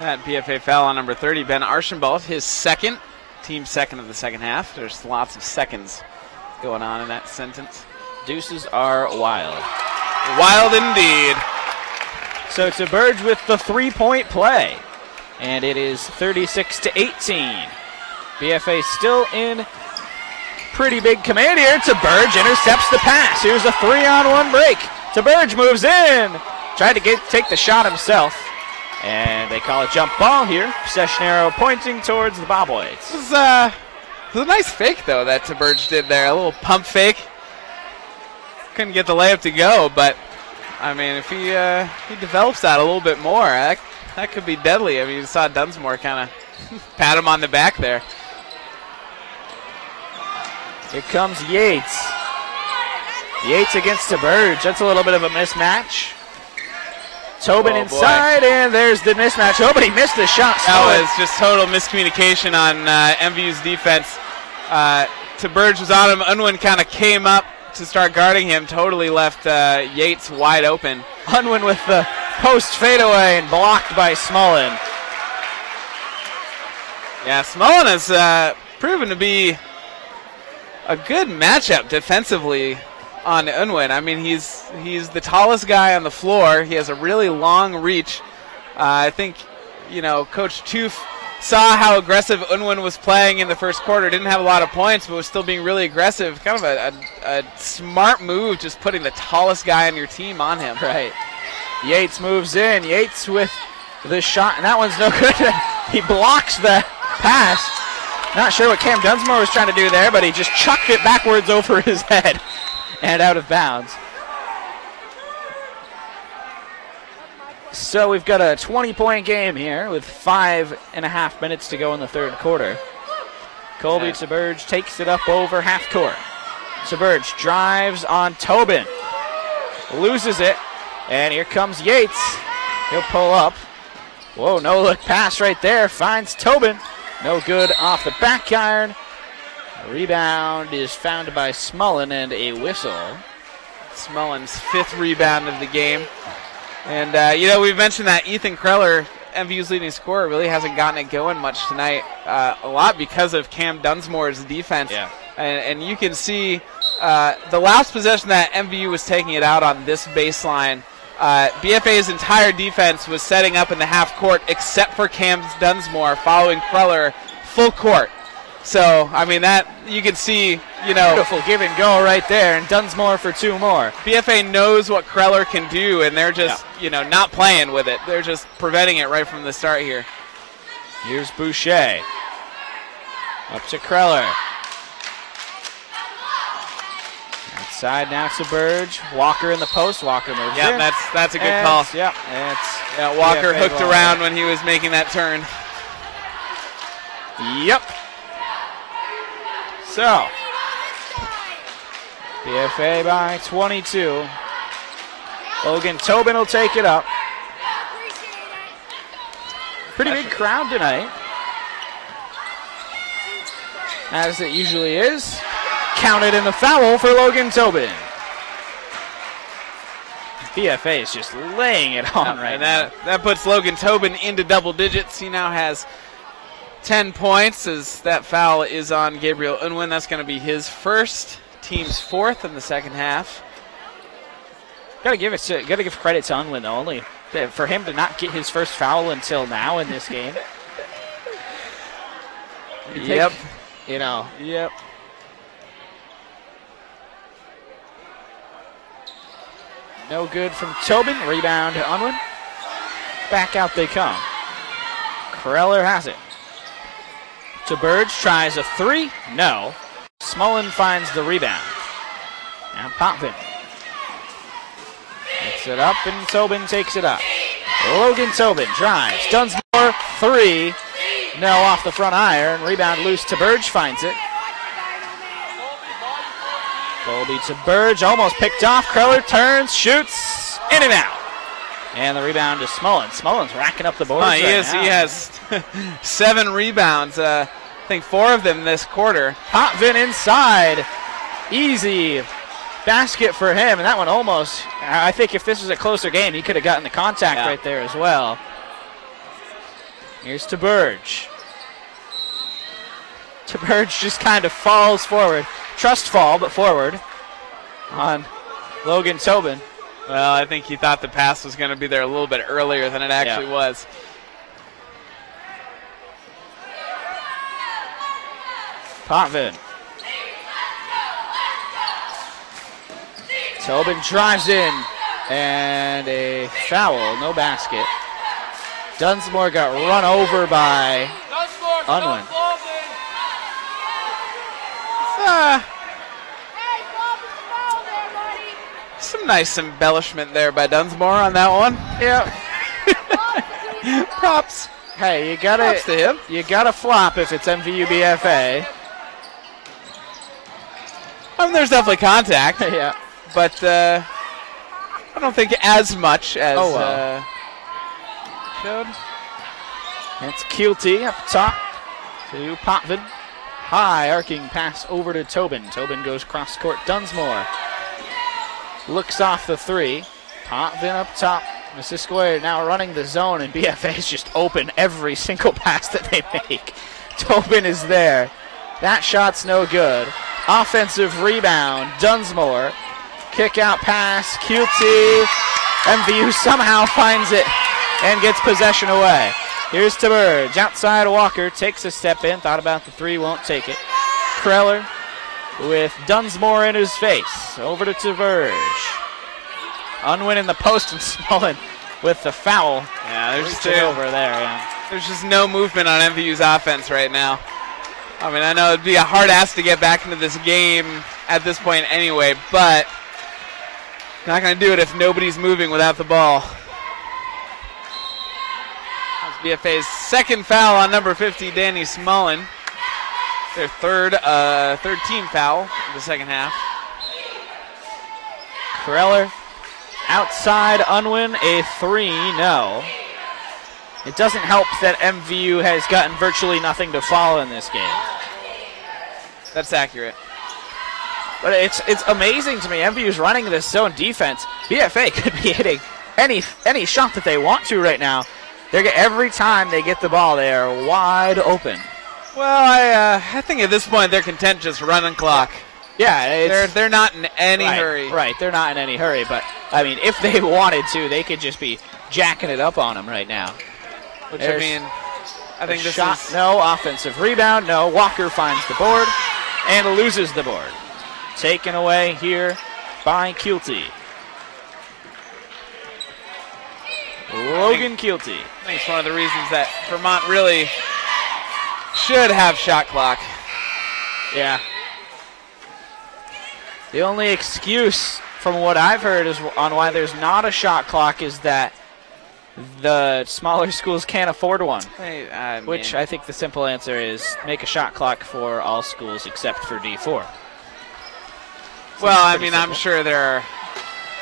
That BFA foul on number 30, Ben Archambault, his second, team second of the second half. There's lots of seconds going on in that sentence. Deuces are wild. Wild indeed. So Taberge with the three-point play, and it is 36-18. BFA still in pretty big command here. Taberge intercepts the pass. Here's a 3-on-1 break. Taberge moves in. Tried to take the shot himself. And they call a jump ball here. Possession arrow pointing towards the Bobwhites. It was a nice fake, though, that Taberge did there. A little pump fake. Couldn't get the layup to go, but, I mean, if he develops that a little bit more, that could be deadly. I mean, you saw Dunsmore kind of pat him on the back there. Here comes Yates. Yates against Taberge. That's a little bit of a mismatch. Tobin inside, and there's the mismatch. Oh, but he missed the shot. That was just total miscommunication on MVU's defense. Taberge was on him. Unwin kind of came up to start guarding him. Totally left Yates wide open. Unwin with the post fadeaway and blocked by Smullen. Yeah, Smullen has proven to be a good matchup defensively on Unwin. I mean, he's the tallest guy on the floor. He has a really long reach. I think, you know, Coach Toof saw how aggressive Unwin was playing in the first quarter. Didn't have a lot of points, but was still being really aggressive. Kind of a smart move, just putting the tallest guy on your team on him. Right. Yates moves in. Yates with the shot, and that one's no good. He blocks the pass. Not sure what Cam Dunsmore was trying to do there, but he just chucked it backwards over his head. and out of bounds. So we've got a 20-point game here with 5.5 minutes to go in the third quarter. Colby Taburge takes it up over half court. Taburge drives on Tobin. Loses it. And here comes Yates. He'll pull up. Whoa, no look pass right there. Finds Tobin. No good off the back iron. A rebound is found by Smullen and a whistle. Smullen's 5th rebound of the game. And, we've mentioned that Ethan Kreller, MVU's leading scorer, really hasn't gotten it going much tonight. A lot because of Cam Dunsmore's defense. Yeah. And you can see the last possession that MVU was taking it out on this baseline, BFA's entire defense was setting up in the half court except for Cam Dunsmore following Kreller full court. So, I mean, that you can see, Beautiful give and go right there, and Dunsmore for 2 more. BFA knows what Kreller can do, and they're just, not playing with it. They're just preventing it right from the start here. Here's Boucher. Up to Kreller. Outside now to Burge. Walker in the post. Walker moves in. Yeah, that's a good call. Yeah, Walker BFA hooked ball. around when he was making that turn. Yep. So, BFA by 22. Logan Tobin will take it up. Pretty big crowd tonight, as it usually is. Counted in the foul for Logan Tobin. BFA is just laying it on right now. That puts Logan Tobin into double digits. He now has 10 points as that foul is on Gabriel Unwin. That's going to be his first, team's 4th in the second half. Gotta give credit to Unwin though, only for him to not get his first foul until now in this game. Yep. Yep. No good from Tobin. Rebound to Unwin. Back out they come. Kreller has it. Taburge tries a 3. No. Smullen finds the rebound. Now Potvin. Picks it up and Tobin takes it up. Logan Tobin drives. Dunsmore 3. No off the front iron. Rebound loose. Taburge finds it. Colby Taburge almost picked off. Kreller turns, shoots, in and out. And the rebound to Smullen. Smullen's racking up the boards right now. He has 7 rebounds. I think 4 of them this quarter. Potvin inside. Easy basket for him. And that one almost, I think if this was a closer game, he could have gotten the contact right there as well. Here's Taburge. Taburge just kind of falls forward. Trust fall, but forward on Logan Tobin. Well, I think he thought the pass was going to be there a little bit earlier than it actually was. Potvin. Tobin drives in, and a foul, no basket. Dunsmore got run over by Unwin. Some nice embellishment there by Dunsmore on that one. Yeah. Props. Hey, you Props to him. gotta flop if it's MVU BFA. I mean, there's definitely contact. Yeah. But I don't think as much as showed. It's Keelty up top to Potvin. High arcing pass over to Tobin. Tobin goes cross court. Dunsmore looks off the 3. Potvin up top. Missisquoi now running the zone, and BFA is just open every single pass that they make. Tobin is there. That shot's no good. Offensive rebound. Dunsmore. Kick out pass. Keelty. MVU somehow finds it and gets possession away. Here's Taburge. Outside Walker. Takes a step in. Thought about the 3. Won't take it. Kreller with Dunsmore in his face. Over to Taburge. Unwin in the post, and Smullen with the foul. Yeah, there's just no movement on MVU's offense right now. I mean, I know it'd be a hard ask to get back into this game at this point anyway, but not going to do it if nobody's moving without the ball. That's BFA's second foul on number 50, Danny Smullen. Their third team foul in the second half. Kreller outside, Unwin, a 3, no. It doesn't help that MVU has gotten virtually nothing to fall in this game. That's accurate. But it's amazing to me. MVU's running this zone defense. BFA could be hitting any shot that they want to right now. Every time they get the ball, they are wide open. Well, I think at this point they're content just running clock. Yeah, they're not in any hurry. Right, they're not in any hurry. But I mean, if they wanted to, they could just be jacking it up on them right now. Which I mean, I think this shot, is no. Offensive rebound, no. Walker finds the board and loses the board. Taken away here by Keelty. Logan Keelty. I think it's one of the reasons that Vermont really should have shot clock. Yeah. The only excuse from what I've heard is on why there's not a shot clock is that the smaller schools can't afford one. Which I think the simple answer is make a shot clock for all schools except for D4. Well, I mean, I'm sure there are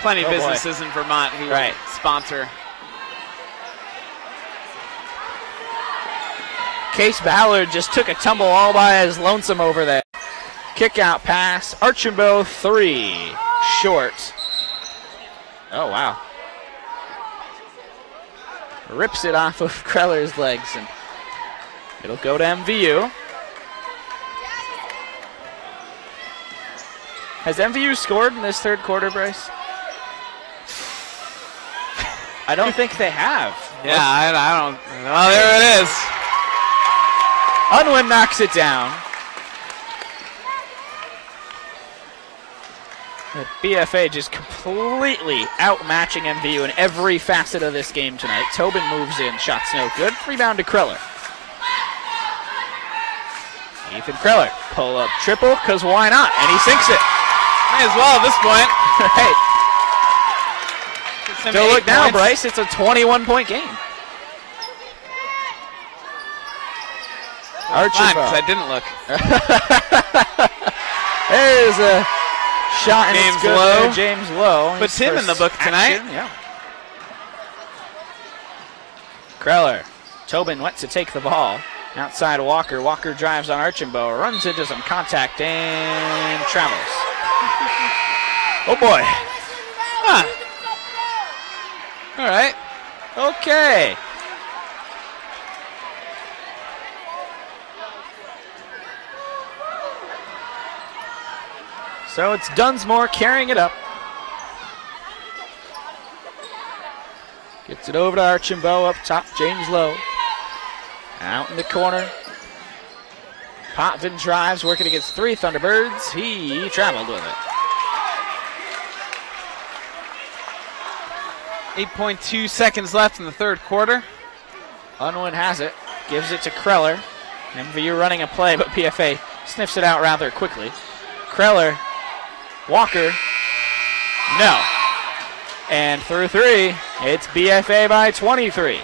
plenty of businesses in Vermont who sponsor. Case Ballard just took a tumble all by his lonesome over there. Kick out pass. Archambault 3. Short. Oh, wow. Rips it off of Kreller's legs, and it'll go to MVU. Has MVU scored in this third quarter, Bryce? I don't think they have. Yeah, I don't. Oh, there it is. Unwin knocks it down. The BFA just completely outmatching MVU in every facet of this game tonight. Tobin moves in, shots no good. Rebound to Kreller. Ethan Kreller, pull up triple, because why not? And he sinks it. May as well at this point. Hey. Still look now, Bryce. It's a 21-point game. Archibald. I didn't look. There's a shot and James it's good Lowe. there. James Lowe. Puts him in the book tonight. Action, yeah. Kreller. Tobin went to take the ball. Outside Walker. Walker drives on Archambault. Runs into some contact and travels. Oh boy. Huh. All right. Okay. So it's Dunsmore carrying it up. Gets it over to Archambault up top. James Lowe. Out in the corner. Potvin drives, working against 3 Thunderbirds. He traveled with it. 8.2 seconds left in the third quarter. Unwin has it. Gives it to Kreller. MVU running a play, but PFA sniffs it out rather quickly. Kreller. Walker. No. And through 3, it's BFA by 23.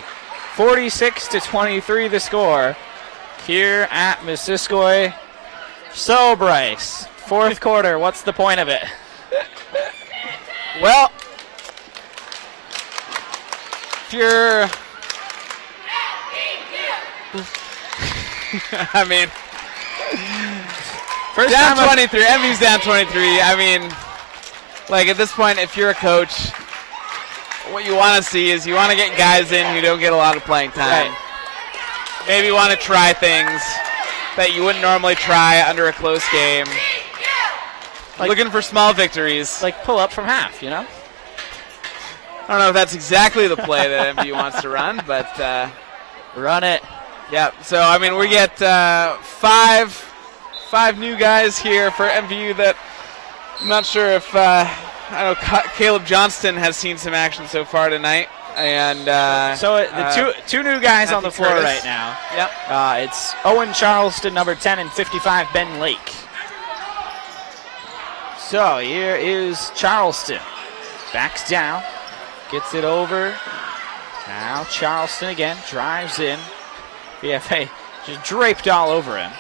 46-23 the score here at Missisquoi. So, Bryce, fourth quarter, what's the point of it? Well, if you're... I mean... First down time 23. MVU's down 23. I mean, like at this point, if you're a coach, what you want to see is you want to get guys in who don't get a lot of playing time. Right. Maybe you want to try things that you wouldn't normally try under a close game. Like, looking for small victories. Like pull up from half, you know? I don't know if that's exactly the play that MVU wants to run, but... run it. Yeah, so, I mean, we get five new guys here for MVU that I'm not sure if I know Caleb Johnston has seen some action so far tonight, and the two new guys on the floor Curtis. right now. Yep. It's Owen Charleston, number 10, and 55 Ben Lake. So here is Charleston. Backs down, gets it over. Now Charleston again, drives in. BFA just draped all over him.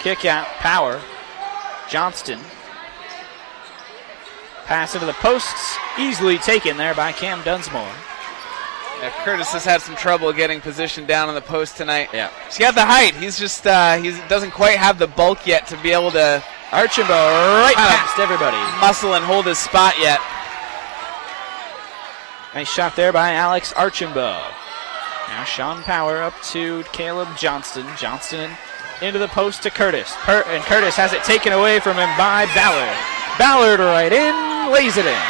Kick out, Power. Johnston. Pass into the posts, easily taken there by Cam Dunsmore. Yeah, Curtis has had some trouble getting positioned down on the post tonight. Yeah. He's got the height. He's just, he doesn't quite have the bulk yet to be able to Archambault right past everybody. muscle and hold his spot yet. Nice shot there by Alex Archambault. Now Sean Power up to Caleb Johnston. Johnston into the post to Curtis. And Curtis has it taken away from him by Ballard. Ballard right in, lays it in.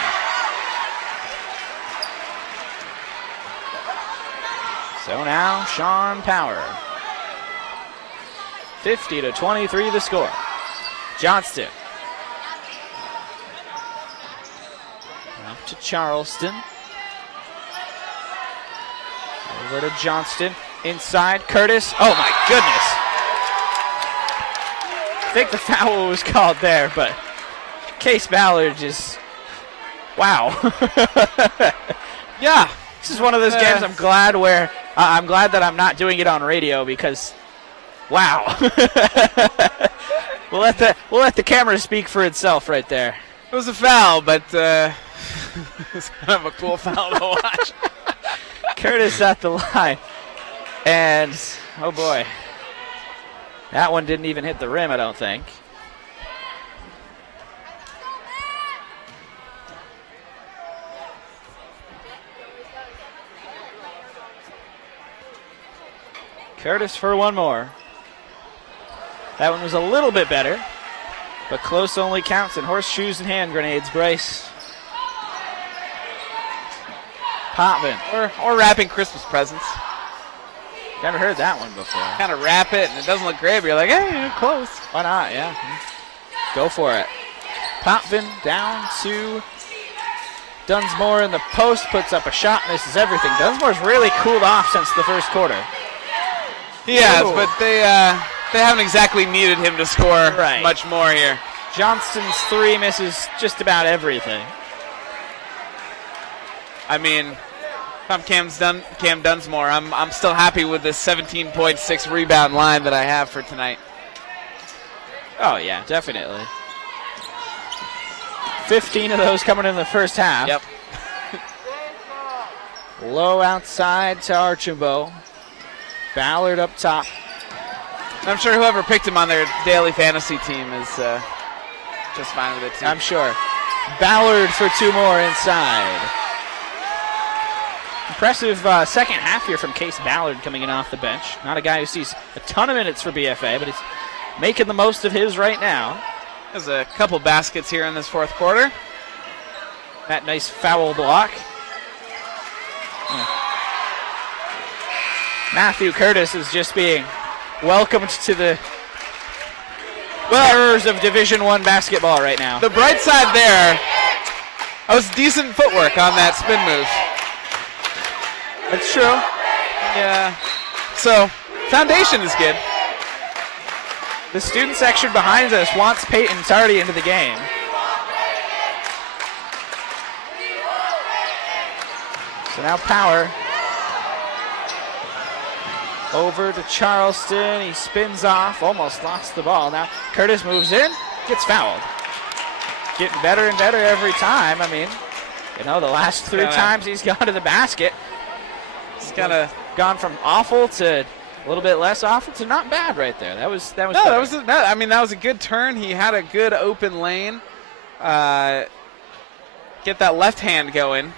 So now Sean Power. 50-23 the score. Johnston. Up to Charleston. Over to Johnston. Inside, Curtis. Oh my goodness. I think the foul was called there, but Case Ballard just, wow. Yeah. This is one of those games I'm glad that I'm not doing it on radio because, wow. We'll let the camera speak for itself right there. It was a foul, but it was kind of a cool foul to watch. Curtis at the line. And, oh boy. That one didn't even hit the rim, I don't think. Curtis for one more. That one was a little bit better, but close only counts in horseshoes and hand grenades, Bryce. Potvin. Or wrapping Christmas presents. Never heard that one before. Kind of wrap it, and it doesn't look great, but you're like, hey, you're close. Why not? Yeah. Go for it. Potvin down to Dunsmore in the post, puts up a shot, misses everything. Dunsmore's really cooled off since the first quarter. He has, but they haven't exactly needed him to score much more here. Johnston's three misses just about everything. I mean, if I'm Cam Dunsmore, I'm still happy with this 17.6 rebound line that I have for tonight. Oh, yeah, definitely. 15 of those coming in the first half. Yep. Low outside to Archambault. Ballard up top. I'm sure whoever picked him on their daily fantasy team is just fine with it, too. I'm sure. Ballard for two more inside. Impressive second half here from Case Ballard coming in off the bench. Not a guy who sees a ton of minutes for BFA, but he's making the most of his right now. There's a couple baskets here in this fourth quarter. That nice foul block. Yeah. Matthew Curtis is just being welcomed to the terrors of Division I basketball right now. The bright side there, that was decent footwork on that spin move. That's true. Yeah. So, foundation is good. The student section behind us wants Peyton Tardy into the game. So now Power. Over to Charleston. He spins off. Almost lost the ball. Now Curtis moves in. Gets fouled. Getting better and better every time. I mean, you know, the last three times he's gone to the basket. He's kind of gone from awful to a little bit less awful to not bad right there. That was. No, that was a good turn. He had a good open lane. Get that left hand going.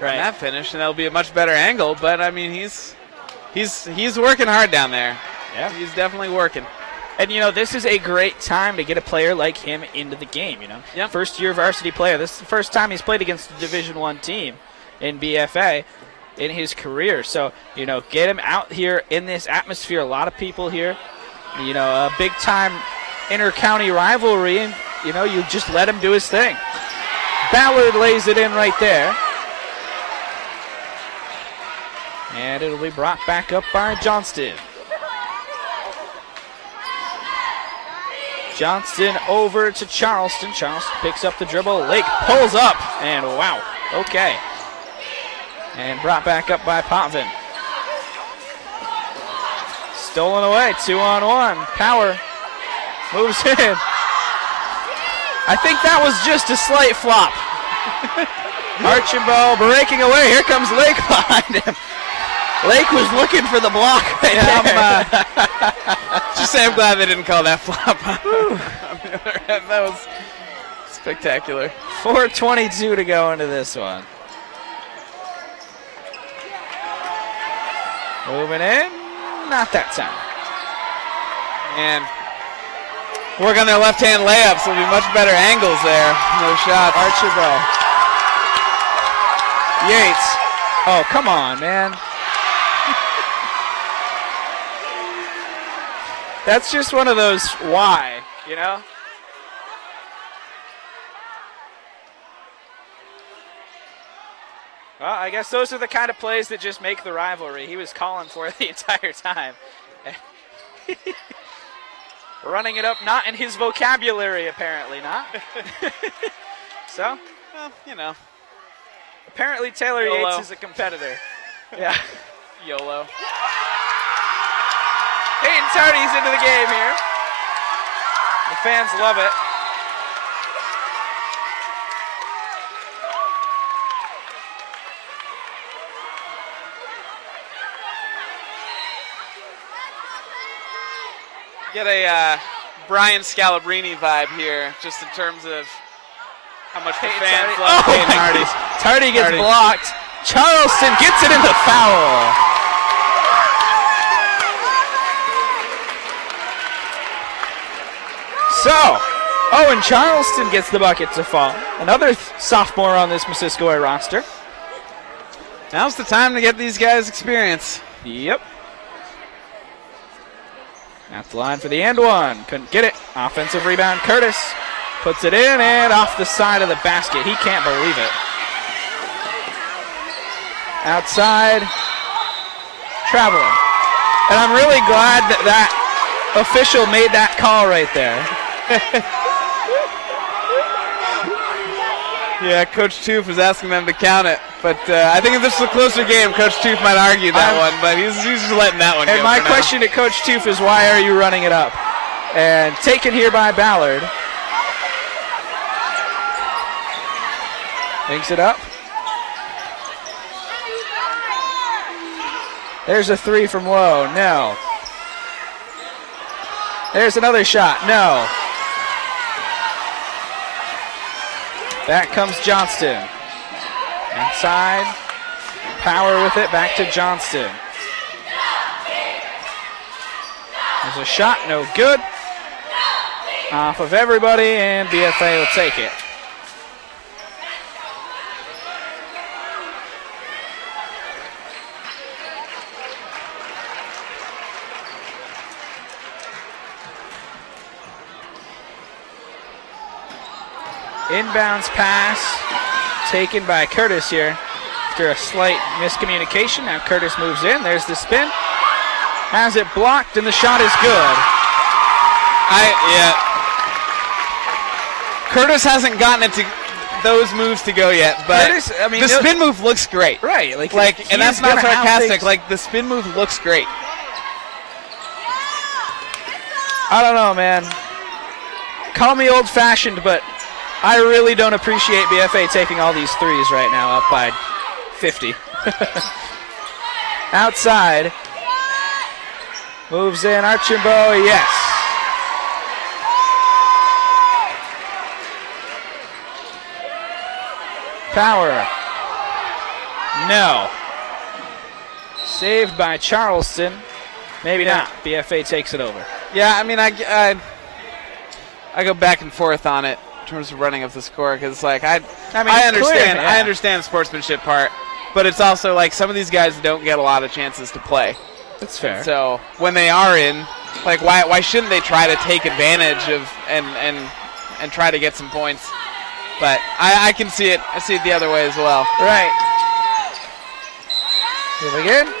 Right. On that finish, and that'll be a much better angle. But I mean, he's working hard down there. Yeah, he's definitely working. And you know, this is a great time to get a player like him into the game. You know, yep. First year varsity player. This is the first time he's played against a Division I team in BFA in his career. So you know, get him out here in this atmosphere. A lot of people here. You know, a big time inter-county rivalry. And you know, you just let him do his thing. Ballard lays it in right there. And it'll be brought back up by Johnston. Johnston over to Charleston. Charleston picks up the dribble. Lake pulls up, and wow, okay. And brought back up by Potvin. Stolen away, 2-on-1. Power moves in. I think that was just a slight flop. Archambault breaking away. Here comes Lake behind him. Lake was looking for the block right there. Just say I'm glad they didn't call that flop. On the other hand, that was spectacular. 4:22 to go into this one. Moving in, not that time. And work on their left-hand layups. There'll be much better angles there. No shot. Archibald. Yates. Oh, come on, man. That's just one of those why, you know? Well, I guess those are the kind of plays that just make the rivalry. He was calling for it the entire time. Running it up, not in his vocabulary, apparently, not. So? Well, you know. Apparently Taylor YOLO. Yates is a competitor. Yeah. YOLO. Hayden Tardy's into the game here. The fans love it. Get a Brian Scalabrini vibe here, just in terms of how much the fans love Hayden Hardy. Tardy gets blocked. Charleston gets it in the foul. So, and Charleston gets the bucket to fall. Another sophomore on this Missisquoi roster. Now's the time to get these guys experience. Yep. At the line for the and one. Couldn't get it. Offensive rebound. Curtis puts it in and off the side of the basket. He can't believe it. Outside. Traveling. And I'm really glad that that official made that call right there. Yeah, Coach Toof was asking them to count it. But I think if this was a closer game, Coach Toof might argue that one. But he's just letting that one go. And my question to Coach Toof is, why are you running it up? And taken here by Ballard. Makes it up. There's a three from low. No. There's another shot. No. Back comes Johnston. Inside. Power with it. Back to Johnston. There's a shot. No good. Off of everybody, and BFA will take it. Inbounds pass taken by Curtis here after a slight miscommunication. Now Curtis moves in. There's the spin. Has it blocked, and the shot is good. Curtis hasn't gotten it to those moves to go yet, but Curtis, I mean, the spin move looks great. Right. And that's not sarcastic. Like, the spin move looks great. I don't know, man. Call me old-fashioned, but I really don't appreciate BFA taking all these threes right now, up by 50. Outside. Moves in, Archambault, yes. Power. No. Saved by Charleston. Maybe not. BFA takes it over. Yeah, I mean, I go back and forth on it in terms of running up the score, because I understand clear, yeah. I understand the sportsmanship part, but it's also like some of these guys don't get a lot of chances to play. That's fair. So when they are in, like, why shouldn't they try to take advantage of and try to get some points? But I can see it. I see it the other way as well. Right. Here again.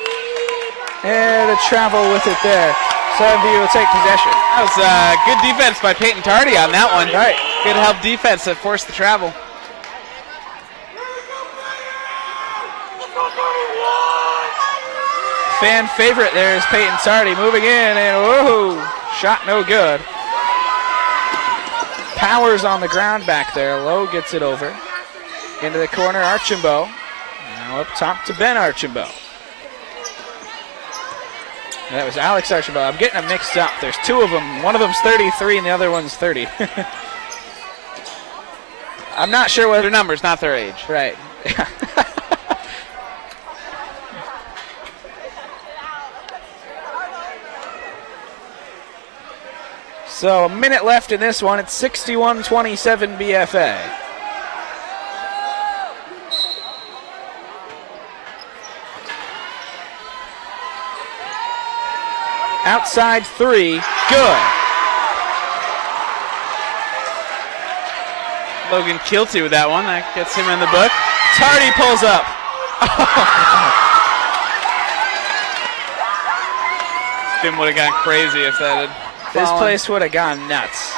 And a travel with it there. So MVU will take possession. That was good defense by Peyton Tardy on that one. Right. Good help defense that forced the travel. Fan favorite there is Peyton Tardy moving in, and whoa, shot no good. Powers on the ground back there. Lowe gets it over. Into the corner, Archambault. Now up top to Ben Archambault. That was Alex Archambault. I'm getting them mixed up. There's two of them. One of them's 33 and the other one's 30. I'm not sure whether... Their numbers, not their age. Right. So a minute left in this one. It's 61-27 BFA. Outside three, good. Logan Kilty with that one. That gets him in the book. Tardy pulls up. Spin would have gone crazy if that had This fallen. place would have gone nuts.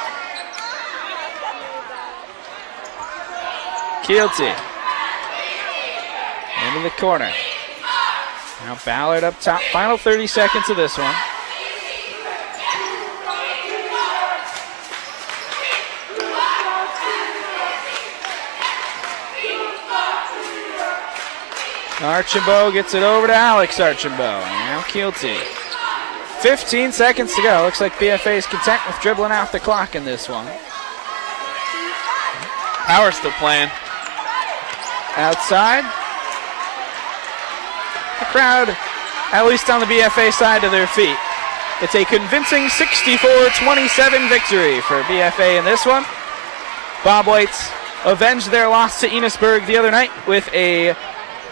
Kilty. Into the corner. Now Ballard up top. Final 30 seconds of this one. Archambault gets it over to Alex Archambault. Now Kilty. 15 seconds to go. Looks like BFA is content with dribbling out the clock in this one. Power's still playing. Outside. The crowd, at least on the BFA side, to their feet. It's a convincing 64-27 victory for BFA in this one. Bobwhites avenged their loss to Enosburg the other night with a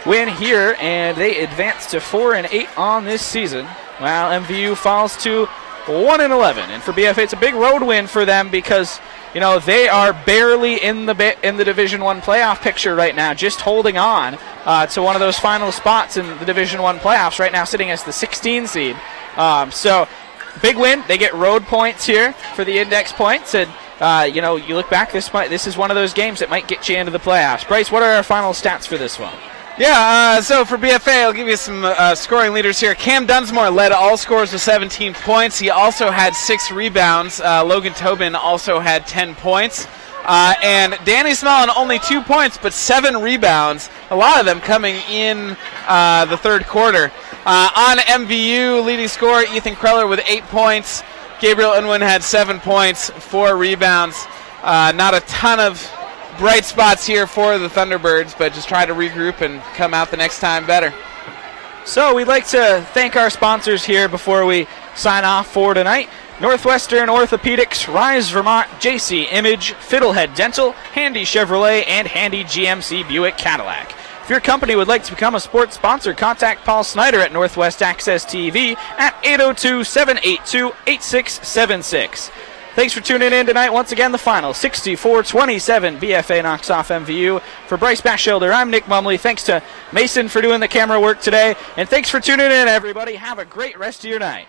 win here, and they advance to 4-8 on this season, while MVU falls to 1-11. And for BFA, it's a big road win for them because, you know, they are barely in the Division I playoff picture right now, just holding on to one of those final spots in the Division I playoffs right now, sitting as the 16 seed. So big win. They get road points here for the index points, and you know, you look back, this is one of those games that might get you into the playoffs. Bryce, what are our final stats for this one? Yeah, so for BFA, I'll give you some scoring leaders here. Cam Dunsmore led all scores with 17 points. He also had 6 rebounds. Logan Tobin also had 10 points. And Danny Smallin only 2 points, but 7 rebounds, a lot of them coming in the third quarter. On MVU, leading scorer Ethan Kreller with 8 points. Gabriel Unwin had 7 points, 4 rebounds. Not a ton of bright spots here for the Thunderbirds, but just try to regroup and come out the next time better. So we'd like to thank our sponsors here before we sign off for tonight. Northwestern Orthopedics, Rise Vermont, JC Image, Fiddlehead Dental, Handy Chevrolet, and Handy GMC Buick Cadillac. If your company would like to become a sports sponsor, contact Paul Snyder at Northwest Access TV at 802-782-8676. Thanks for tuning in tonight. Once again, the final 64-27 BFA knocks off MVU. For Bryce Bachelder, I'm Nick Mumley. Thanks to Mason for doing the camera work today. And thanks for tuning in, everybody. Have a great rest of your night.